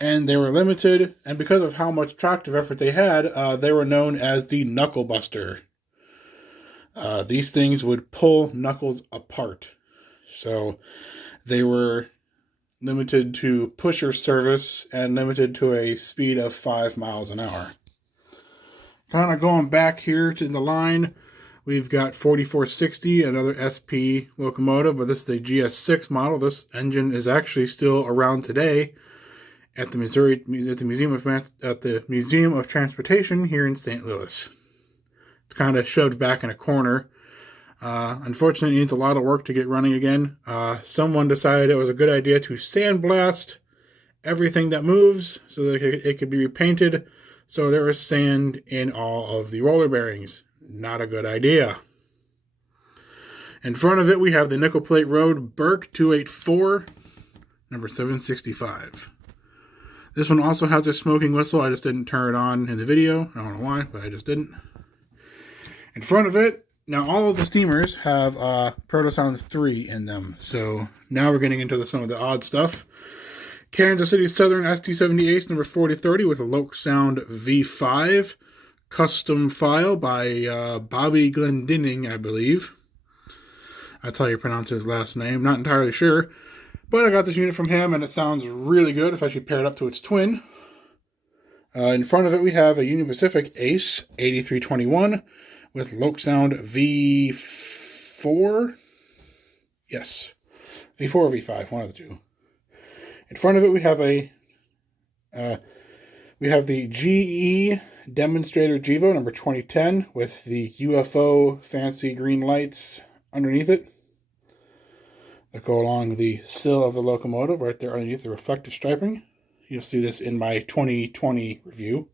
and they were limited. And because of how much tractive effort they had, they were known as the knuckle buster. These things would pull knuckles apart. So they were limited to pusher service and limited to a speed of 5 miles an hour. Kind of going back here to the line, we've got 4460, another SP locomotive, but this is the GS6 model. This engine is actually still around today at the Museum of Transportation here in St. Louis. It's kind of shoved back in a corner. Unfortunately, it needs a lot of work to get running again. Someone decided it was a good idea to sandblast everything that moves so that it could be repainted. So there was sand in all of the roller bearings. Not a good idea. In front of it, we have the Nickel Plate Road Burke 284, number 765. This one also has a smoking whistle. I just didn't turn it on in the video. I don't know why, but I just didn't. In front of it, now all of the steamers have Proto Sound 3 in them. So now we're getting into some of the odd stuff. Kansas City Southern ST-78 number 4030 with a Loc Sound V5. Custom file by Bobby Glendinning, I believe. That's how you pronounce his last name. Not entirely sure. But I got this unit from him, and it sounds really good, especially paired up to its twin. In front of it, we have a Union Pacific Ace 8321 with Loc Sound V4. Yes. V4 or V5, one of the two. In front of it, we have the GE Demonstrator Gevo number 2010 with the UFO fancy green lights underneath it. that go along the sill of the locomotive right there underneath the reflective striping. You'll see this in my 2020 review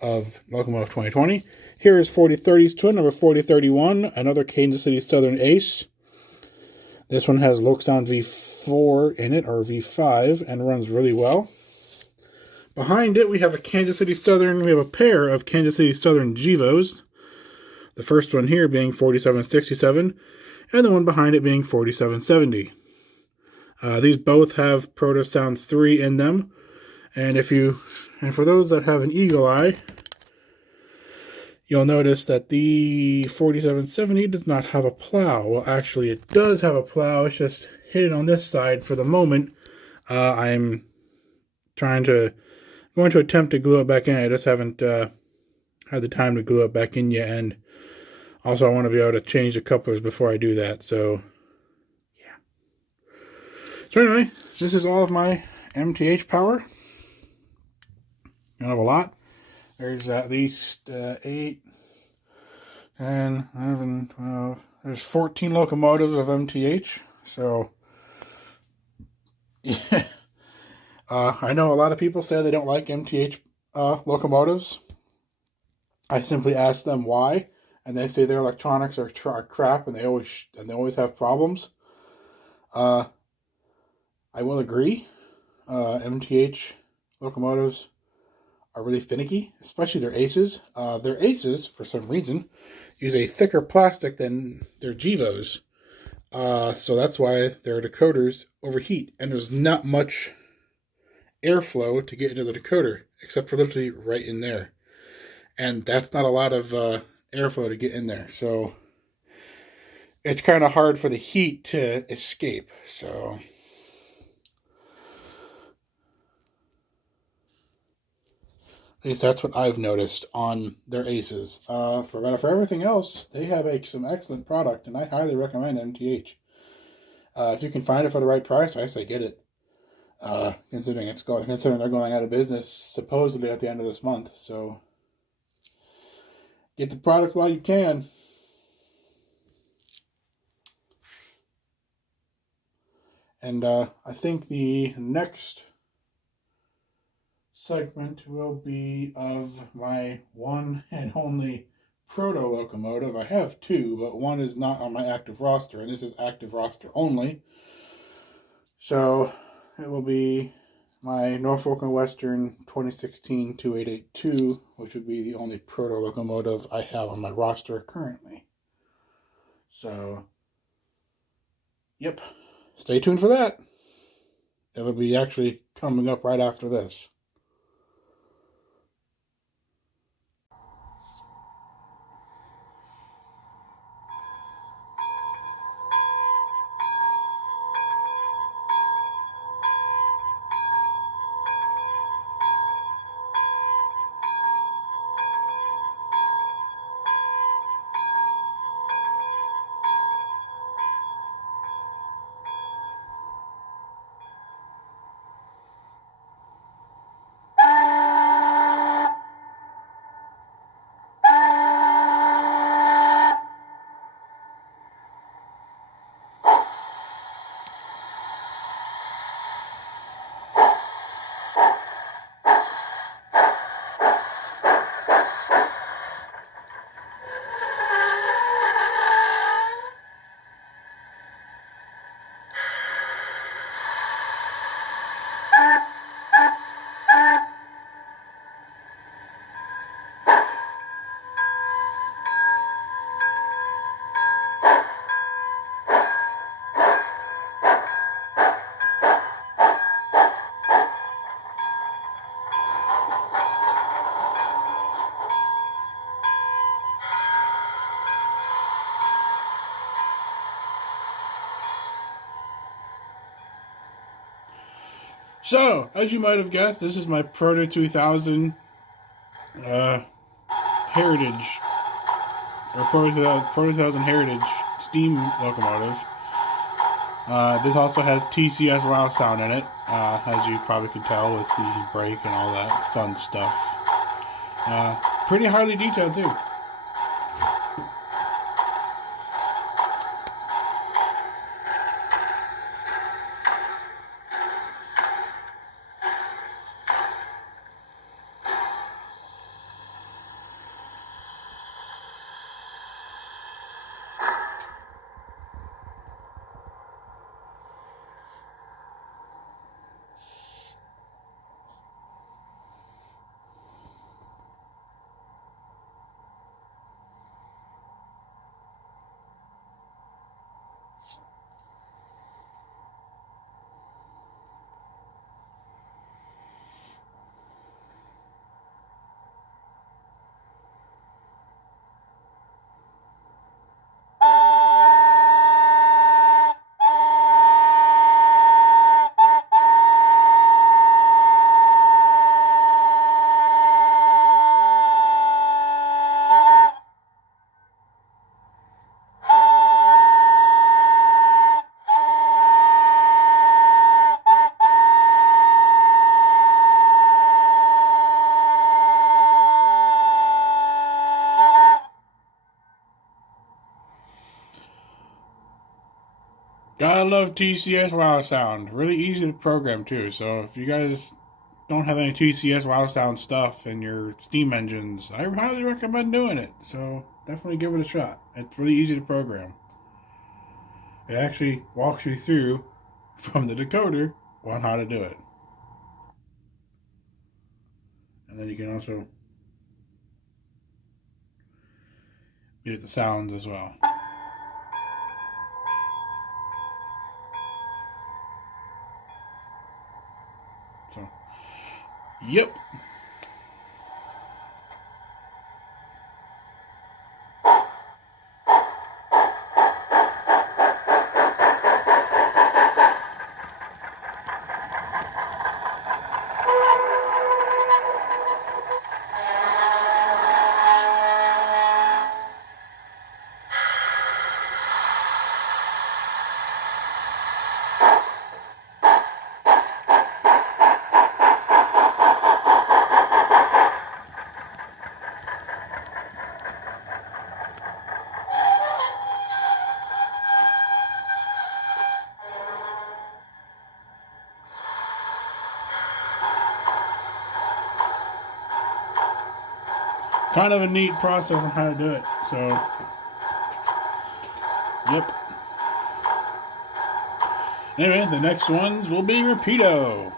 of Locomotive 2020. Here is 4030's twin, number 4031, another Kansas City Southern Ace. This one has Loxon V4 in it, or V5, and runs really well. Behind it, we have a Kansas City Southern, we have a pair of Kansas City Southern Gevos. The first one here being 4767, and the one behind it being 4770. These both have Proto Sound 3 in them. And for those that have an eagle eye, you'll notice that the 4770 does not have a plow. Well, actually, it does have a plow. It's just hidden on this side for the moment. I'm going to attempt to glue it back in. I just haven't had the time to glue it back in yet, and also I want to be able to change the couplers before I do that. So, yeah. So anyway, this is all of my MTH power. I don't have a lot. There's at least 8, 10, 11, 12. There's 14 locomotives of MTH. So, yeah. I know a lot of people say they don't like MTH locomotives. I simply ask them why, and they say their electronics are crap, and they always have problems. I will agree. MTH locomotives are really finicky, especially their aces. Their aces, for some reason, use a thicker plastic than their Gevos. So that's why their decoders overheat, and there's not much airflow to get into the decoder, except for literally right in there. And that's not a lot of airflow to get in there. So it's kind of hard for the heat to escape. So at least that's what I've noticed on their aces. For everything else, they have some excellent product, and I highly recommend MTH. If you can find it for the right price, I say get it. Considering they're going out of business supposedly at the end of this month. So get the product while you can. And I think the next segment will be of my one and only Proto locomotive. I have two, but one is not on my active roster, and this is active roster only. So it will be my Norfolk and Western 2016 2882, which would be the only Proto locomotive I have on my roster currently. So, yep, stay tuned for that. It'll be actually coming up right after this. So, as you might have guessed, this is my Proto 2000 Heritage, or Proto 2000 Heritage steam locomotive. This also has TCS raw sound in it, as you probably could tell with the brake and all that fun stuff. Pretty highly detailed too. Gotta love TCS wow sound. Really easy to program too. So if you guys don't have any TCS wow sound stuff in your steam engines, I highly recommend doing it. So definitely give it a shot. It's really easy to program. It actually walks you through from the decoder on how to do it. And then you can also mute the sounds as well. So, yep. Kind of a neat process on how to do it. So, yep. Anyway, the next ones will be Rapido.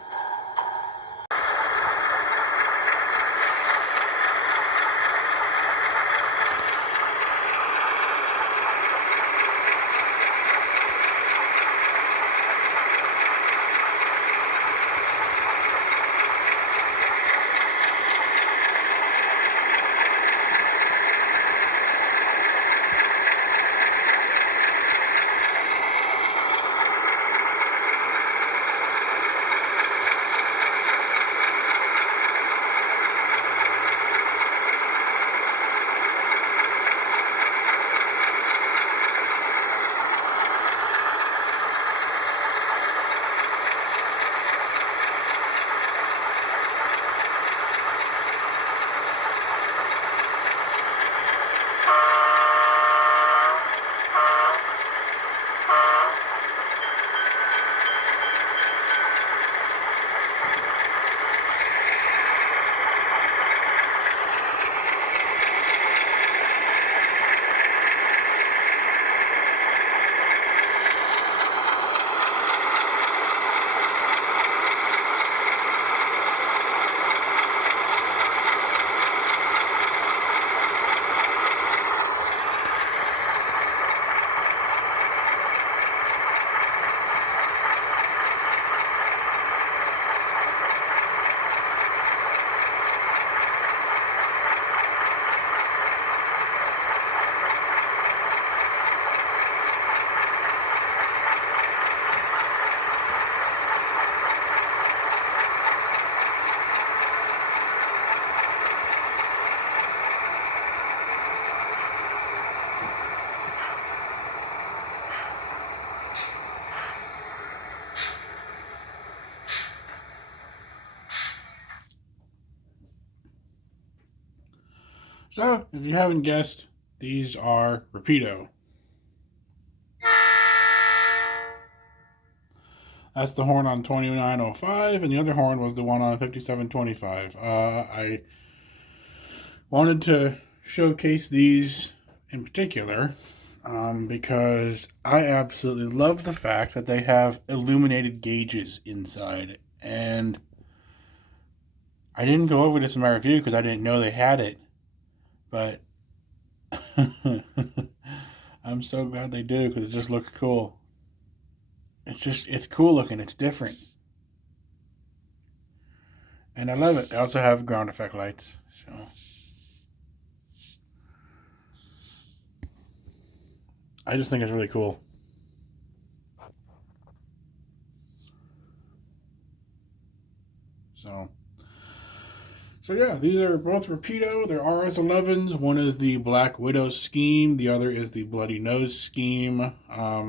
So, if you haven't guessed, these are Rapido. That's the horn on 2905, and the other horn was the one on 5725. I wanted to showcase these in particular because I absolutely love the fact that they have illuminated gauges inside. And I didn't go over this in my review because I didn't know they had it. But I'm so glad they do because it just looks cool. It's cool looking. It's different. And I love it. They also have ground effect lights. So I just think it's really cool. So yeah, these are both Rapido. They're RS11s. One is the Black Widow scheme. The other is the Bloody Nose scheme. I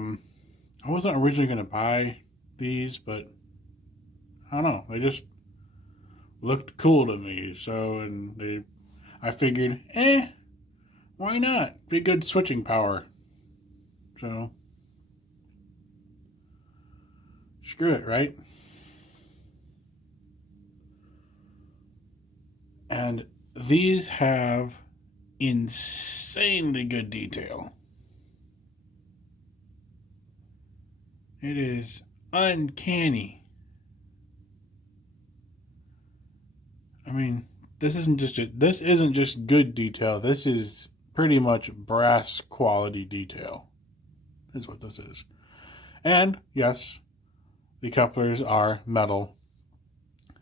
wasn't originally going to buy these, but I don't know. They just looked cool to me. So, I figured, why not? Be good switching power. So, screw it, right? And these have insanely good detail. It is uncanny. I mean, this isn't just good detail. This is pretty much brass quality detail. Is what this is. And yes, the couplers are metal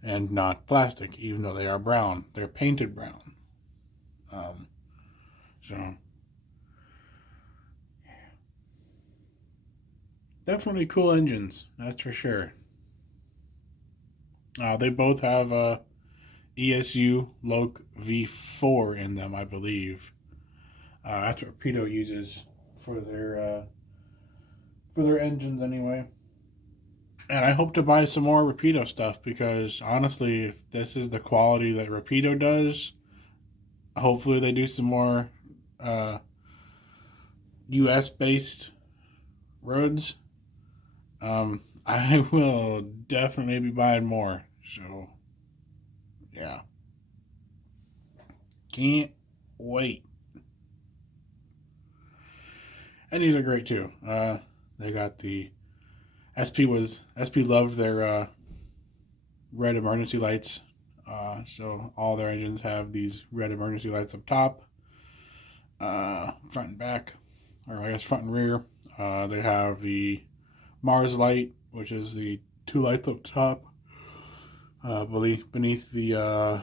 and not plastic, even though they are brown. They're painted brown. So definitely cool engines, that's for sure. They both have a ESU Loc V4 in them, I believe. That's what Proto uses for their engines anyway. And I hope to buy some more Rapido stuff, because honestly, if this is the quality that Rapido does, hopefully they do some more US based roads. I will definitely be buying more. So yeah, can't wait. And these are great too. They got the SP loved their red emergency lights. So all their engines have these red emergency lights up top, front and back, or I guess front and rear. They have the Mars light, which is the two lights up top, beneath the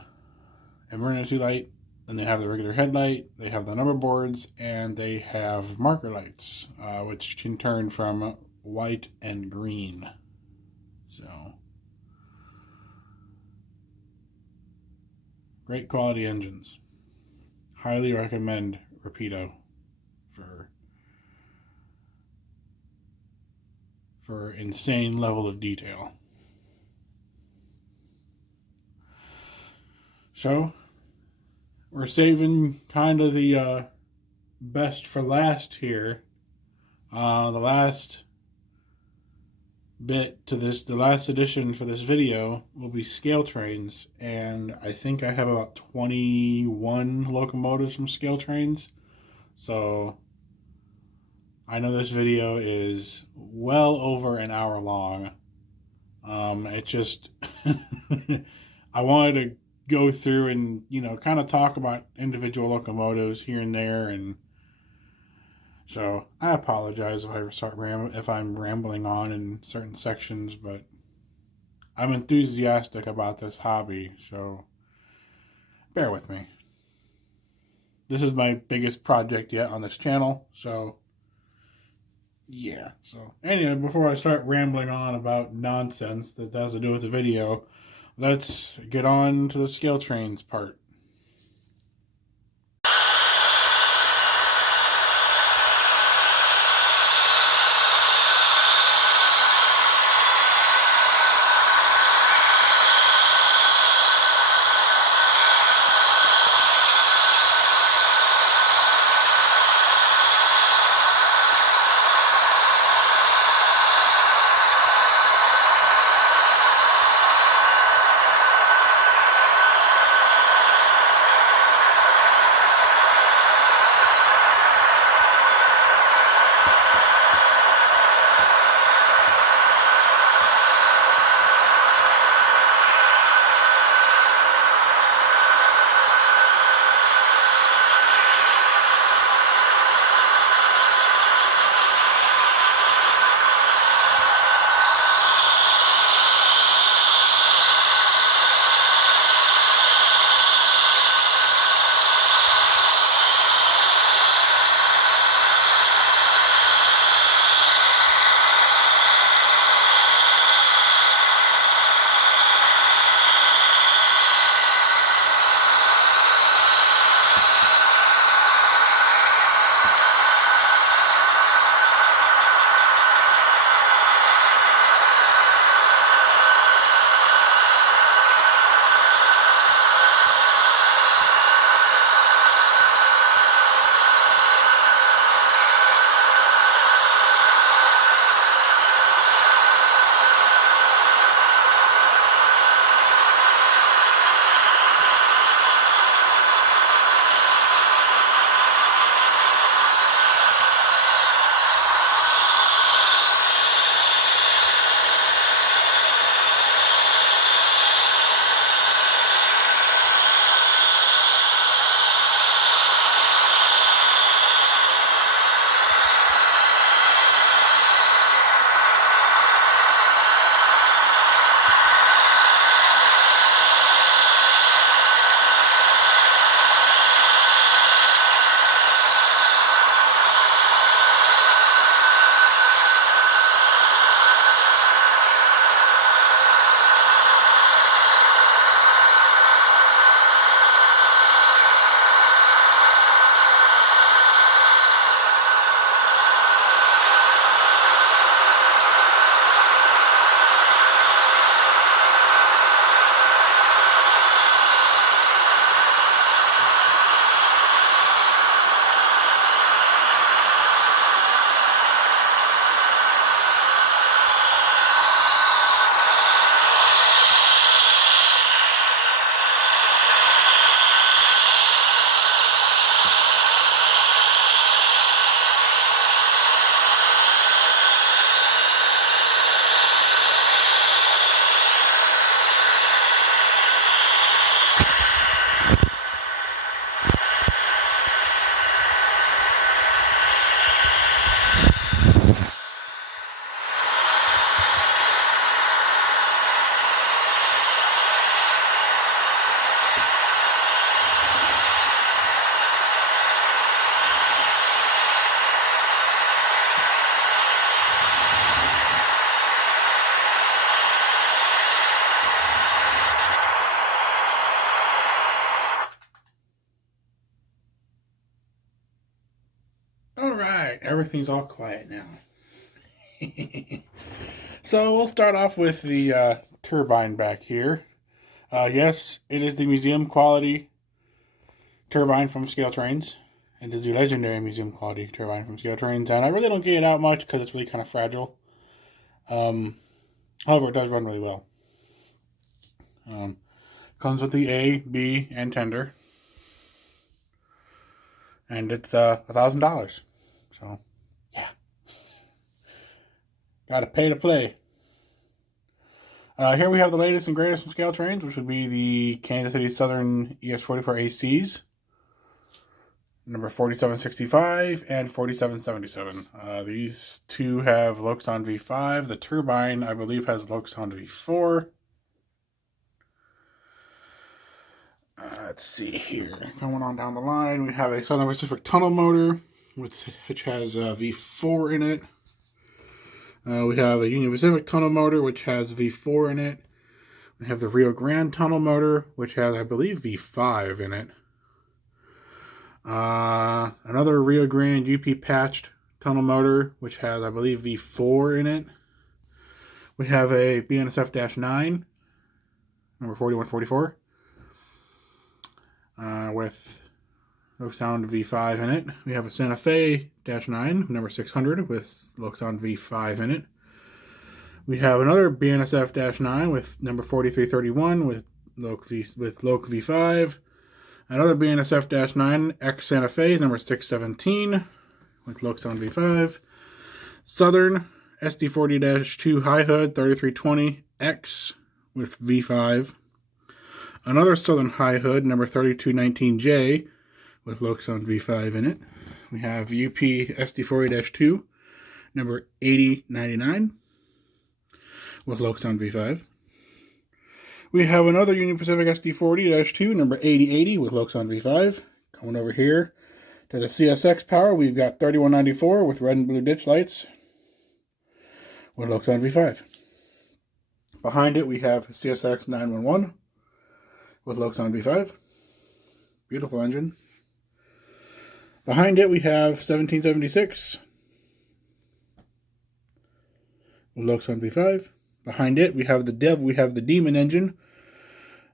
emergency light. Then they have the regular headlight, they have the number boards, and they have marker lights, which can turn from white and green. So great quality engines. Highly recommend Rapido for insane level of detail. So we're saving kind of the best for last here. The last bit to this, the last edition for this video will be ScaleTrains, and I think I have about 21 locomotives from ScaleTrains. So I know this video is well over an hour long. It just I wanted to go through and, you know, kind of talk about individual locomotives here and there, and so I apologize if I'm rambling on in certain sections, but I'm enthusiastic about this hobby, so bear with me. This is my biggest project yet on this channel, so yeah. So anyway, before I start rambling on about nonsense that has to do with the video, let's get on to the ScaleTrains part. Alright, everything's all quiet now. So we'll start off with the turbine back here. Yes, it is the museum quality turbine from ScaleTrains. It is the legendary museum quality turbine from ScaleTrains, and I really don't get it out much because it's really kind of fragile. However, it does run really well. Comes with the A, B, and tender. And it's $1,000. So, yeah. Gotta pay to play. Here we have the latest and greatest from ScaleTrains, which would be the Kansas City Southern ES44 ACs. Number 4765 and 4777. These two have Loxon V5. The turbine, I believe, has Loxon V4. Let's see here. Going on down the line, we have a Southern Pacific tunnel motor, which has V4 in it. We have a Union Pacific tunnel motor, which has V4 in it. We have the Rio Grande tunnel motor, which has, I believe, V5 in it. Another Rio Grande UP patched tunnel motor, which has, I believe, V4 in it. We have a BNSF-9, number 4144. With Loxon V5 in it. We have a Santa Fe-9, number 600, with Loxon V5 in it. We have another BNSF-9 with number 4331 with Loc V5. Another BNSF-9 X Santa Fe, number 617, with Loxon V5. Southern SD40-2 High Hood 3320X with V5. Another Southern High Hood, number 3219J, with Loxon V5 in it. We have UP SD40-2, number 8099, with Loxon V5. We have another Union Pacific SD40-2, number 8080, with Loxon V5. Coming over here to the CSX power, we've got 3194 with red and blue ditch lights, with Loxon V5. Behind it, we have CSX 911. With Loxon V5. Beautiful engine. Behind it we have 1776 with Loxon V5. Behind it we have the Demon engine,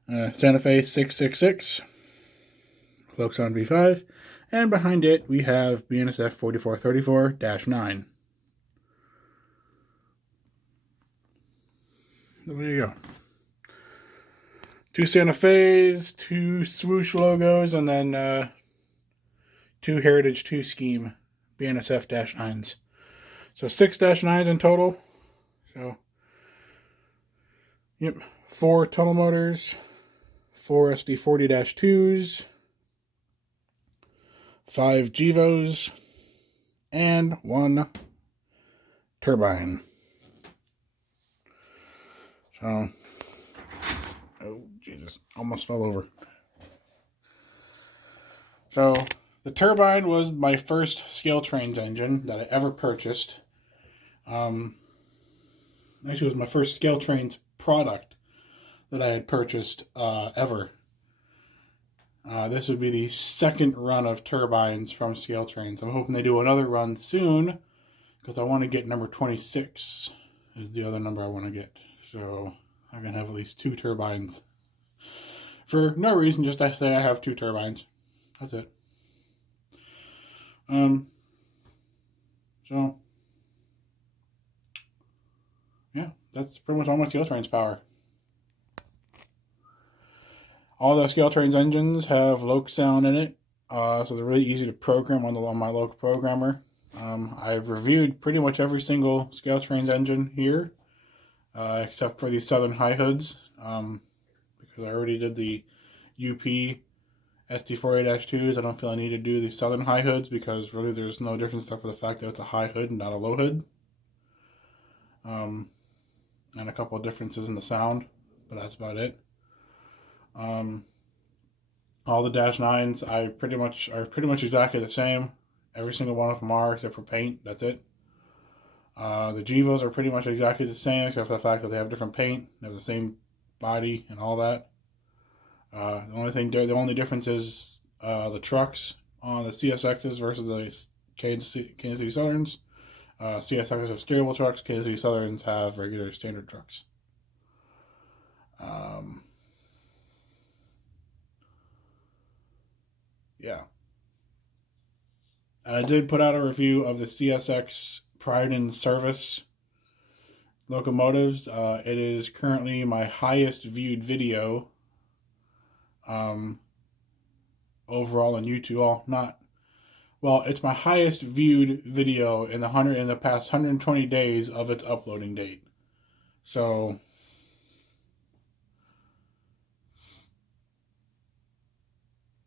Santa Fe 666 with Loxon V5. And behind it we have BNSF 4434-9. So there you go. Two Santa Fe's, two swoosh logos, and then two Heritage 2 scheme BNSF-9s. So 6 -9s in total. So, yep, 4 tunnel motors, 4 SD40-2s, 5 GEVOs, and 1 turbine. So, oh, Jesus, almost fell over. So, the turbine was my first ScaleTrains engine that I ever purchased. Actually, it was my first ScaleTrains product that I had purchased ever. This would be the second run of turbines from ScaleTrains. I'm hoping they do another run soon, because I want to get number 26 is the other number I want to get. So, I'm going to have at least 2 turbines. For no reason, just to say I have 2 turbines. That's it. So, yeah, that's pretty much all my ScaleTrains power. All the ScaleTrains engines have Loxon in it, so they're really easy to program on my local programmer. I've reviewed pretty much every single ScaleTrains engine here, except for these Southern High Hoods, because I already did the UP SD40-2s. I don't feel I need to do the Southern High Hoods because really there's no difference except for the fact that it's a high hood and not a low hood. And a couple of differences in the sound, but that's about it. All the -9s are pretty much exactly the same. Every single one of them are, except for paint. That's it. The GEVOs are pretty much exactly the same, except for the fact that they have different paint. They have the same body and all that. The only difference is the trucks on the CSXs versus the Kansas City Southerns. CSXs have steerable trucks. Kansas City Southerns have regular standard trucks. Yeah. And I did put out a review of the CSX Pride in Service locomotives. It is currently my highest viewed video overall on YouTube. It's my highest viewed video in the past 120 days of its uploading date. So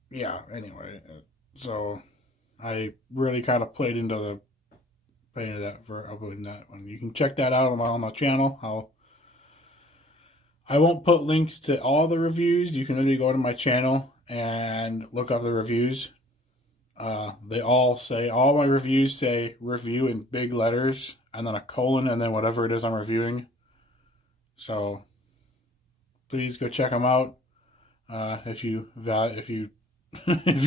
yeah, anyway, so I really kind of played into that for uploading that one. You can check that out on my channel. I won't put links to all the reviews. You can literally go to my channel and look up the reviews. All my reviews say review in big letters and then a colon and then whatever it is I'm reviewing. So please go check them out. If you if you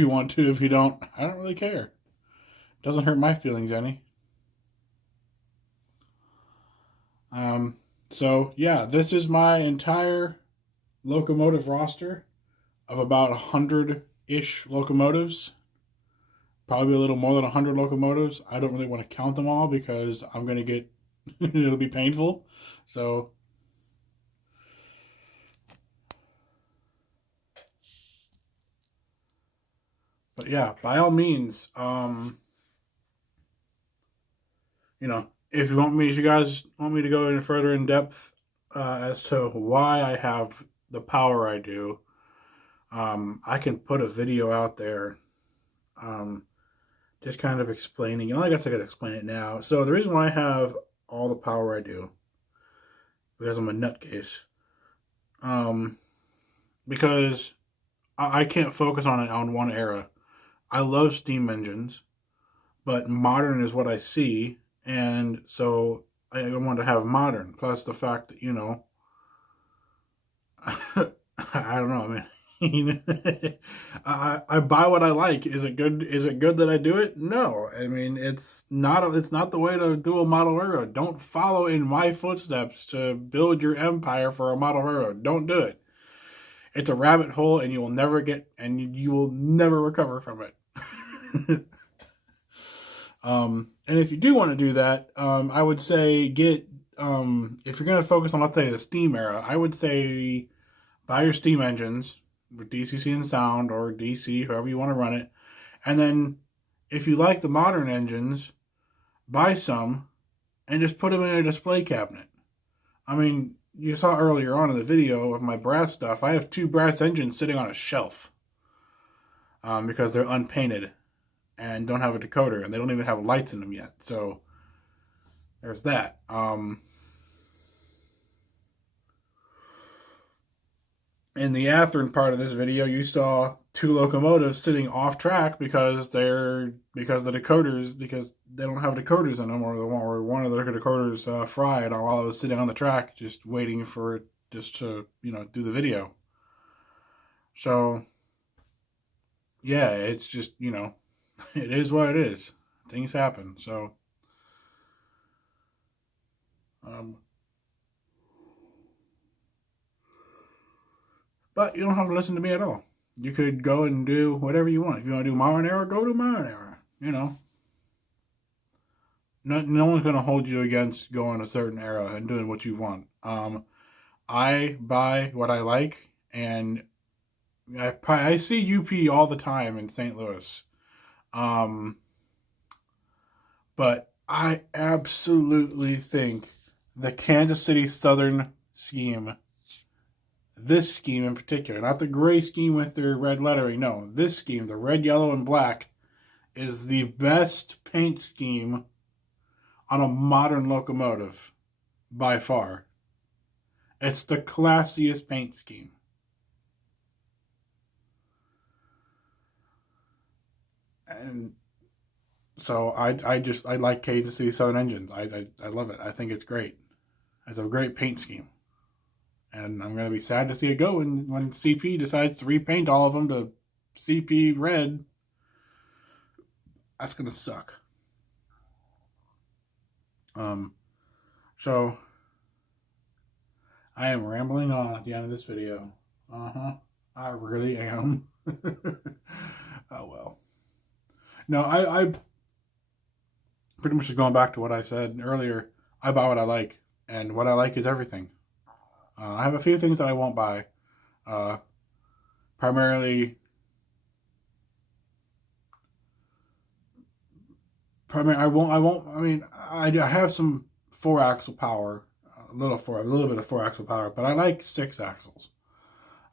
want to. If you don't, I don't really care. It doesn't hurt my feelings any. So yeah, this is my entire locomotive roster of about 100-ish locomotives. Probably a little more than 100 locomotives. I don't really want to count them all because I'm going to get, it'll be painful. So, but yeah, by all means, if you guys want me to go any further in depth as to why I have the power I do, I can put a video out there just kind of explaining. I guess I could explain it now. So the reason why I have all the power I do, because I'm a nutcase, because I can't focus on one era. I love steam engines, but modern is what I see. And so I want to have modern, plus the fact that, I don't know, I mean, I buy what I like. Is it good? Is it good that I do it? No. I mean, it's not the way to do a model railroad. Don't follow in my footsteps to build your empire for a model railroad. Don't do it. It's a rabbit hole and you will never recover from it. And if you do want to do that, I would say if you're going to focus on, let's say, the steam era, I would say buy your steam engines with DCC and sound, or DC, however you want to run it. And then if you like the modern engines, buy some and just put them in a display cabinet. I mean, you saw earlier on in the video of my brass stuff, I have 2 brass engines sitting on a shelf because they're unpainted and don't have a decoder, and they don't even have lights in them yet. So there's that. In the Athearn part of this video, you saw 2 locomotives sitting off track because they don't have decoders in them, or one of the decoders fried while I was sitting on the track just waiting for it just to do the video. So yeah, it's just it is what it is. Things happen. So but you don't have to listen to me at all. You could go and do whatever you want. If you want to do modern era, go to modern era. No one's going to hold you against going a certain era and doing what you want. I buy what I like, and I see UP all the time in St. Louis. But I absolutely think the Kansas City Southern scheme, this scheme in particular, not the gray scheme with their red lettering, no, this scheme, the red, yellow, and black, is the best paint scheme on a modern locomotive by far. It's the classiest paint scheme. And so I like Kansas City Southern engines. I love it. I think it's great. It's a great paint scheme. And I'm going to be sad to see it go when CP decides to repaint all of them to CP red. That's going to suck. So I am rambling on at the end of this video. I really am. Oh well. No, I pretty much just going back to what I said earlier. I buy what I like, and what I like is everything. I have a few things that I won't buy. Primarily, I won't. I mean, I have some 4-axle power, a little bit of 4-axle power, but I like 6 axles.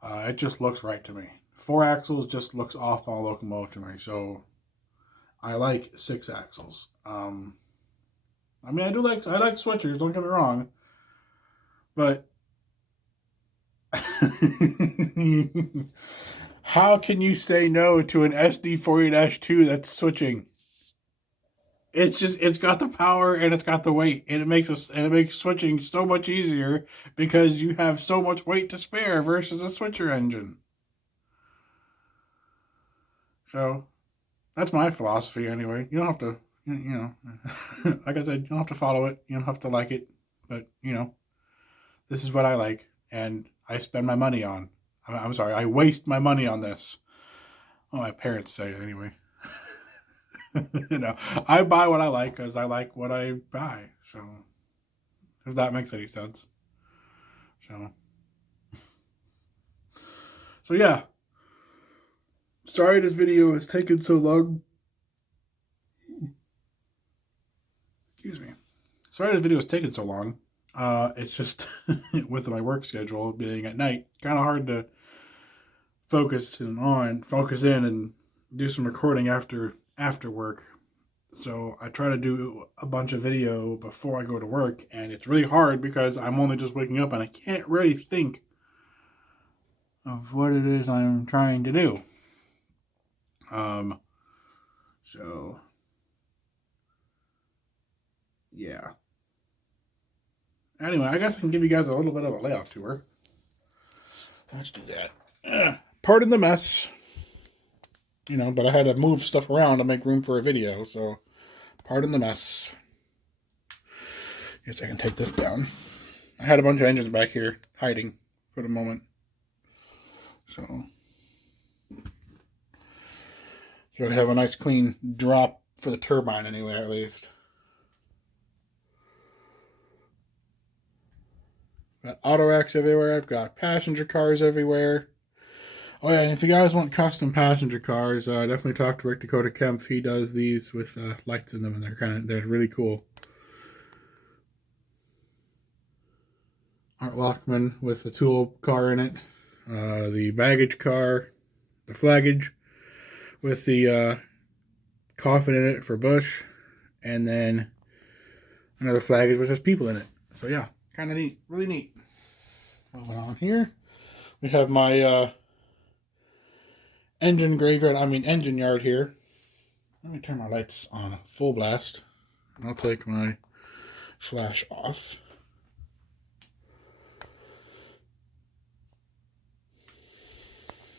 It just looks right to me. 4 axles just looks off on a locomotive to me, so I like 6 axles. I mean, I like switchers. Don't get me wrong, but how can you say no to an SD40-2 that's switching? It's got the power and it's got the weight, and it makes switching so much easier because you have so much weight to spare versus a switcher engine. So that's my philosophy anyway. You don't have to, like I said, you don't have to follow it. You don't have to like it, but this is what I like, and I spend my money on. I'm sorry, I waste my money on this. Well, my parents say it anyway. I buy what I like because I like what I buy. So, if that makes any sense. So yeah. Sorry this video has taken so long. Excuse me. Sorry this video has taken so long. It's just with my work schedule being at night, kind of hard to focus in and do some recording after work. So I try to do a bunch of video before I go to work, and it's really hard because I'm only just waking up and I can't really think of what it is I'm trying to do. So yeah. Anyway, I guess I can give you guys a little bit of a layout tour. Let's do that. Pardon the mess. But I had to move stuff around to make room for a video, so pardon the mess. Guess I can take this down. I had a bunch of engines back here hiding for the moment. So I have a nice clean drop for the turbine anyway, at least. Got auto racks everywhere. I've got passenger cars everywhere. Oh yeah, and if you guys want custom passenger cars, definitely talk to Rick Dakota Kempf. He does these with lights in them, and they're really cool. Art Lockman with the tool car in it, the baggage car, the flaggage with the coffin in it for Bush, and then another flaggage with just people in it. So yeah, kind of neat, really neat. Moving on here, we have my engine yard here. Let me turn my lights on full blast. I'll take my flash off.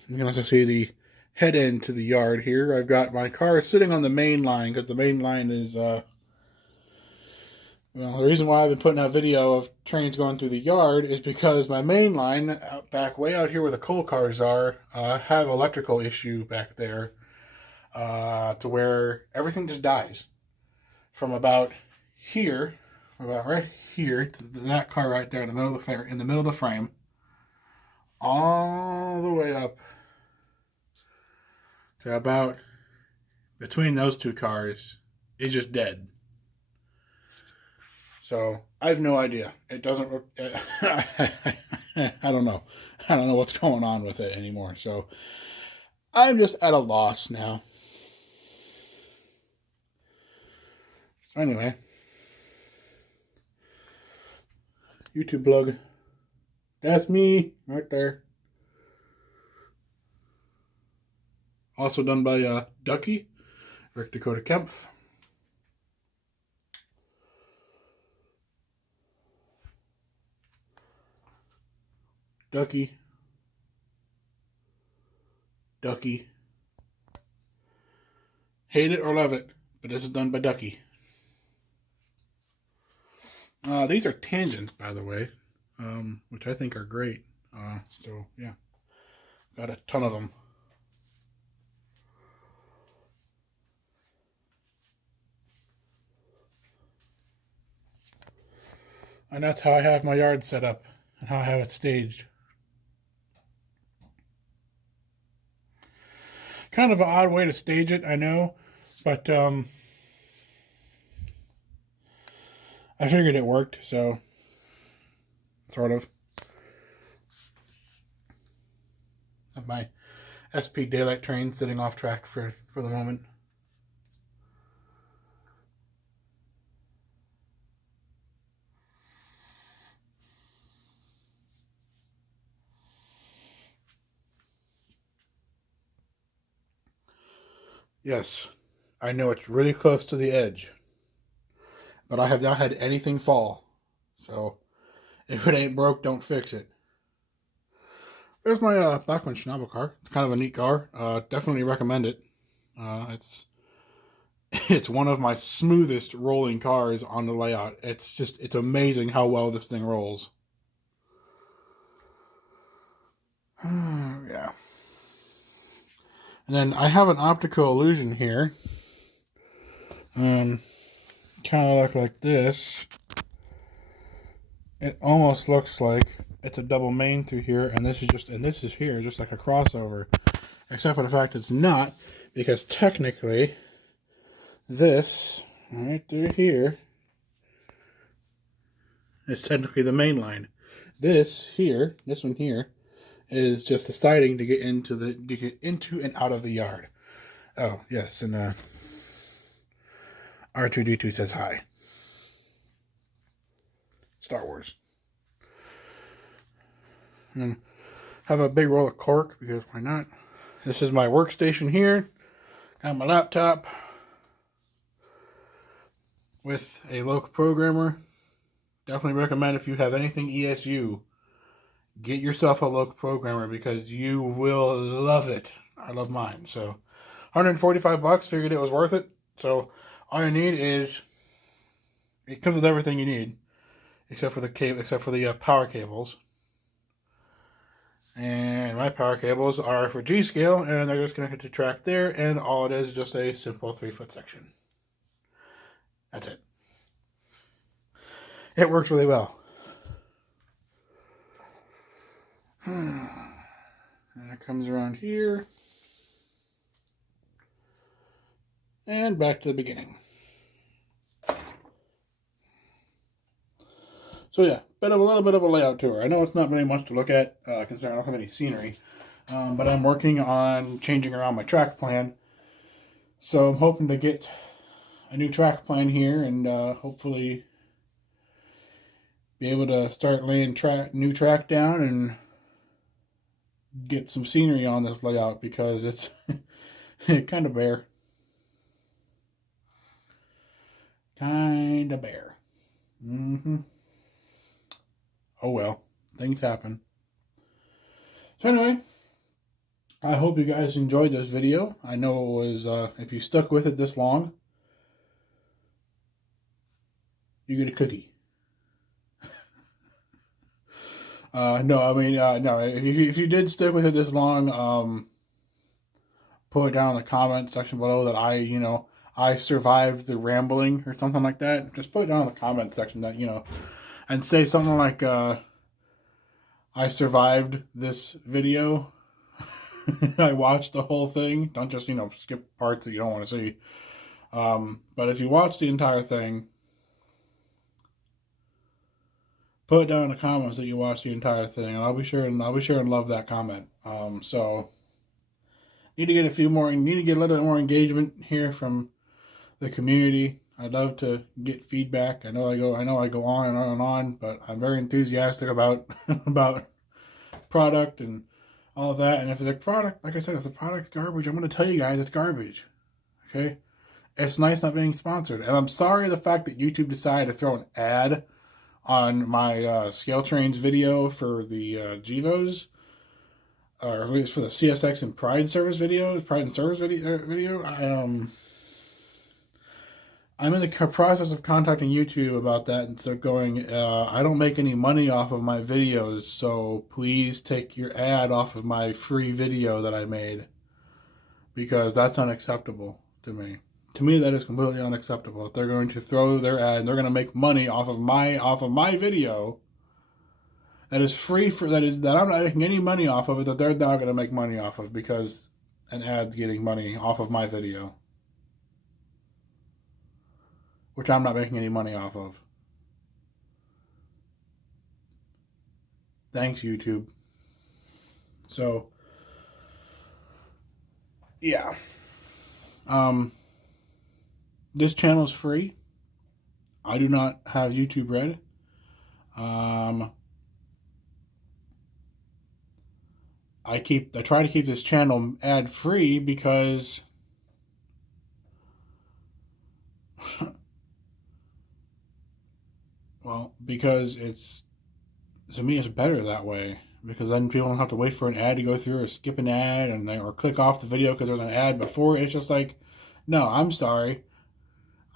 You can also see the head end to the yard here. I've got my car sitting on the main line because the main line is well, the reason why I've been putting out video of trains going through the yard is because my main line way out here where the coal cars are have electrical issue back there to where everything just dies from about right here to that car right there in the middle of the frame all the way up to about between those two cars is just dead. So I have no idea. It doesn't. I don't know. I don't know what's going on with it anymore. So I'm just at a loss now. So anyway, YouTube plug. That's me right there. Also done by Ducky, Rick Dakota Kempf. Ducky. Hate it or love it, but this is done by Ducky. These are tangents, by the way, which I think are great. So yeah, got a ton of them. And that's how I have my yard set up and how I have it staged. Kind of an odd way to stage it, I know, but I figured it worked, so sort of. Have my SP daylight train sitting off track for the moment. Yes, I know it's really close to the edge, but I have not had anything fall. So if it ain't broke, don't fix it. There's my Bachmann Schnabel car. It's kind of a neat car. Definitely recommend it. It's one of my smoothest rolling cars on the layout. It's amazing how well this thing rolls. Yeah. And then I have an optical illusion here. Kind of look like this. It almost looks like it's a double main through here, and this is here just like a crossover, except for the fact it's not, because technically this right through here is technically the main line. This one here is just the siding to get into and out of the yard. Oh yes, and R2D2 says hi. Star Wars. And then have a big roll of cork, because why not? This is my workstation here. Got my laptop with a local programmer. Definitely recommend, if you have anything ESU, get yourself a local programmer, because you will love it. I love mine. So 145 bucks, figured it was worth it. So all you need is, it comes with everything you need, except for the power cables. And my power cables are for G-scale, and they're just connected to track there, and all it is just a simple 3-foot section. That's it. It works really well. And it comes around here. And back to the beginning. So yeah, a little bit of a layout tour. I know it's not very much to look at, considering I don't have any scenery. But I'm working on changing around my track plan. So I'm hoping to get a new track plan here, and hopefully be able to start laying new track down and get some scenery on this layout, because it's kind of bare. Kind of bare. Oh well, things happen. So anyway, I hope you guys enjoyed this video. I know it was, if you stuck with it this long, you get a cookie. No, I mean, no, if you did stick with it this long, put it down in the comment section below that I survived the rambling or something like that. Just put it down in the comment section that, and say something like, I survived this video. I watched the whole thing. Don't just, skip parts that you don't want to see. But if you watch the entire thing, put it down in the comments that you watched the entire thing, and I'll be sure and love that comment. So need to get a little bit more engagement here from the community. I'd love to get feedback. I know I go on and on and on, but I'm very enthusiastic about product and all of that. And if the product, like I said, if the product's garbage, I'm going to tell you guys it's garbage. Okay? It's nice not being sponsored. And I'm sorry the fact that YouTube decided to throw an ad on my ScaleTrains video for the GEVOs, or at least for the CSX and Pride and Service video. I'm in the process of contacting YouTube about that, and so going, I don't make any money off of my videos, so please take your ad off of my free video that I made, because that's unacceptable to me. To me, that is completely unacceptable. If they're going to throw their ad and they're going to make money off of my video, that is free that I'm not making any money off of it, that they're now going to make money off of because an ad's getting money off of my video, which I'm not making any money off of. Thanks, YouTube. So, yeah. This channel is free. I do not have YouTube Red. I try to keep this channel ad free because because to me it's better that way, because then people don't have to wait for an ad to go through or skip an ad or click off the video because there's an ad before. It's just like, no, I'm sorry.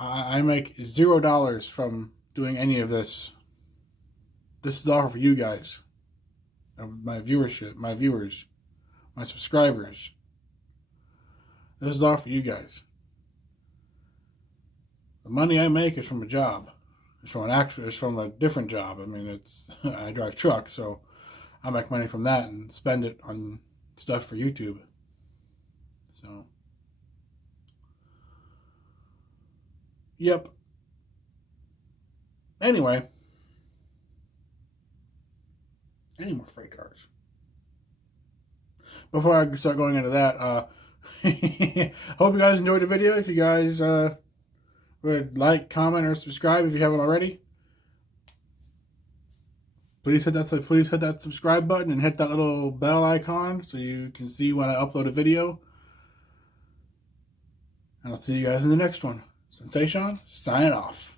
I make $0 from doing any of this. This is all for you guys. My viewership, my viewers, my subscribers. This is all for you guys. The money I make is from a job. It's from a different job. I mean, I drive truck, so I make money from that and spend it on stuff for YouTube. So, yep. Anyway, any more freight cars? Before I start going into that, hope you guys enjoyed the video. If you guys would like, comment, or subscribe if you haven't already, please hit that subscribe button and hit that little bell icon so you can see when I upload a video. And I'll see you guys in the next one. Sensation, signing off.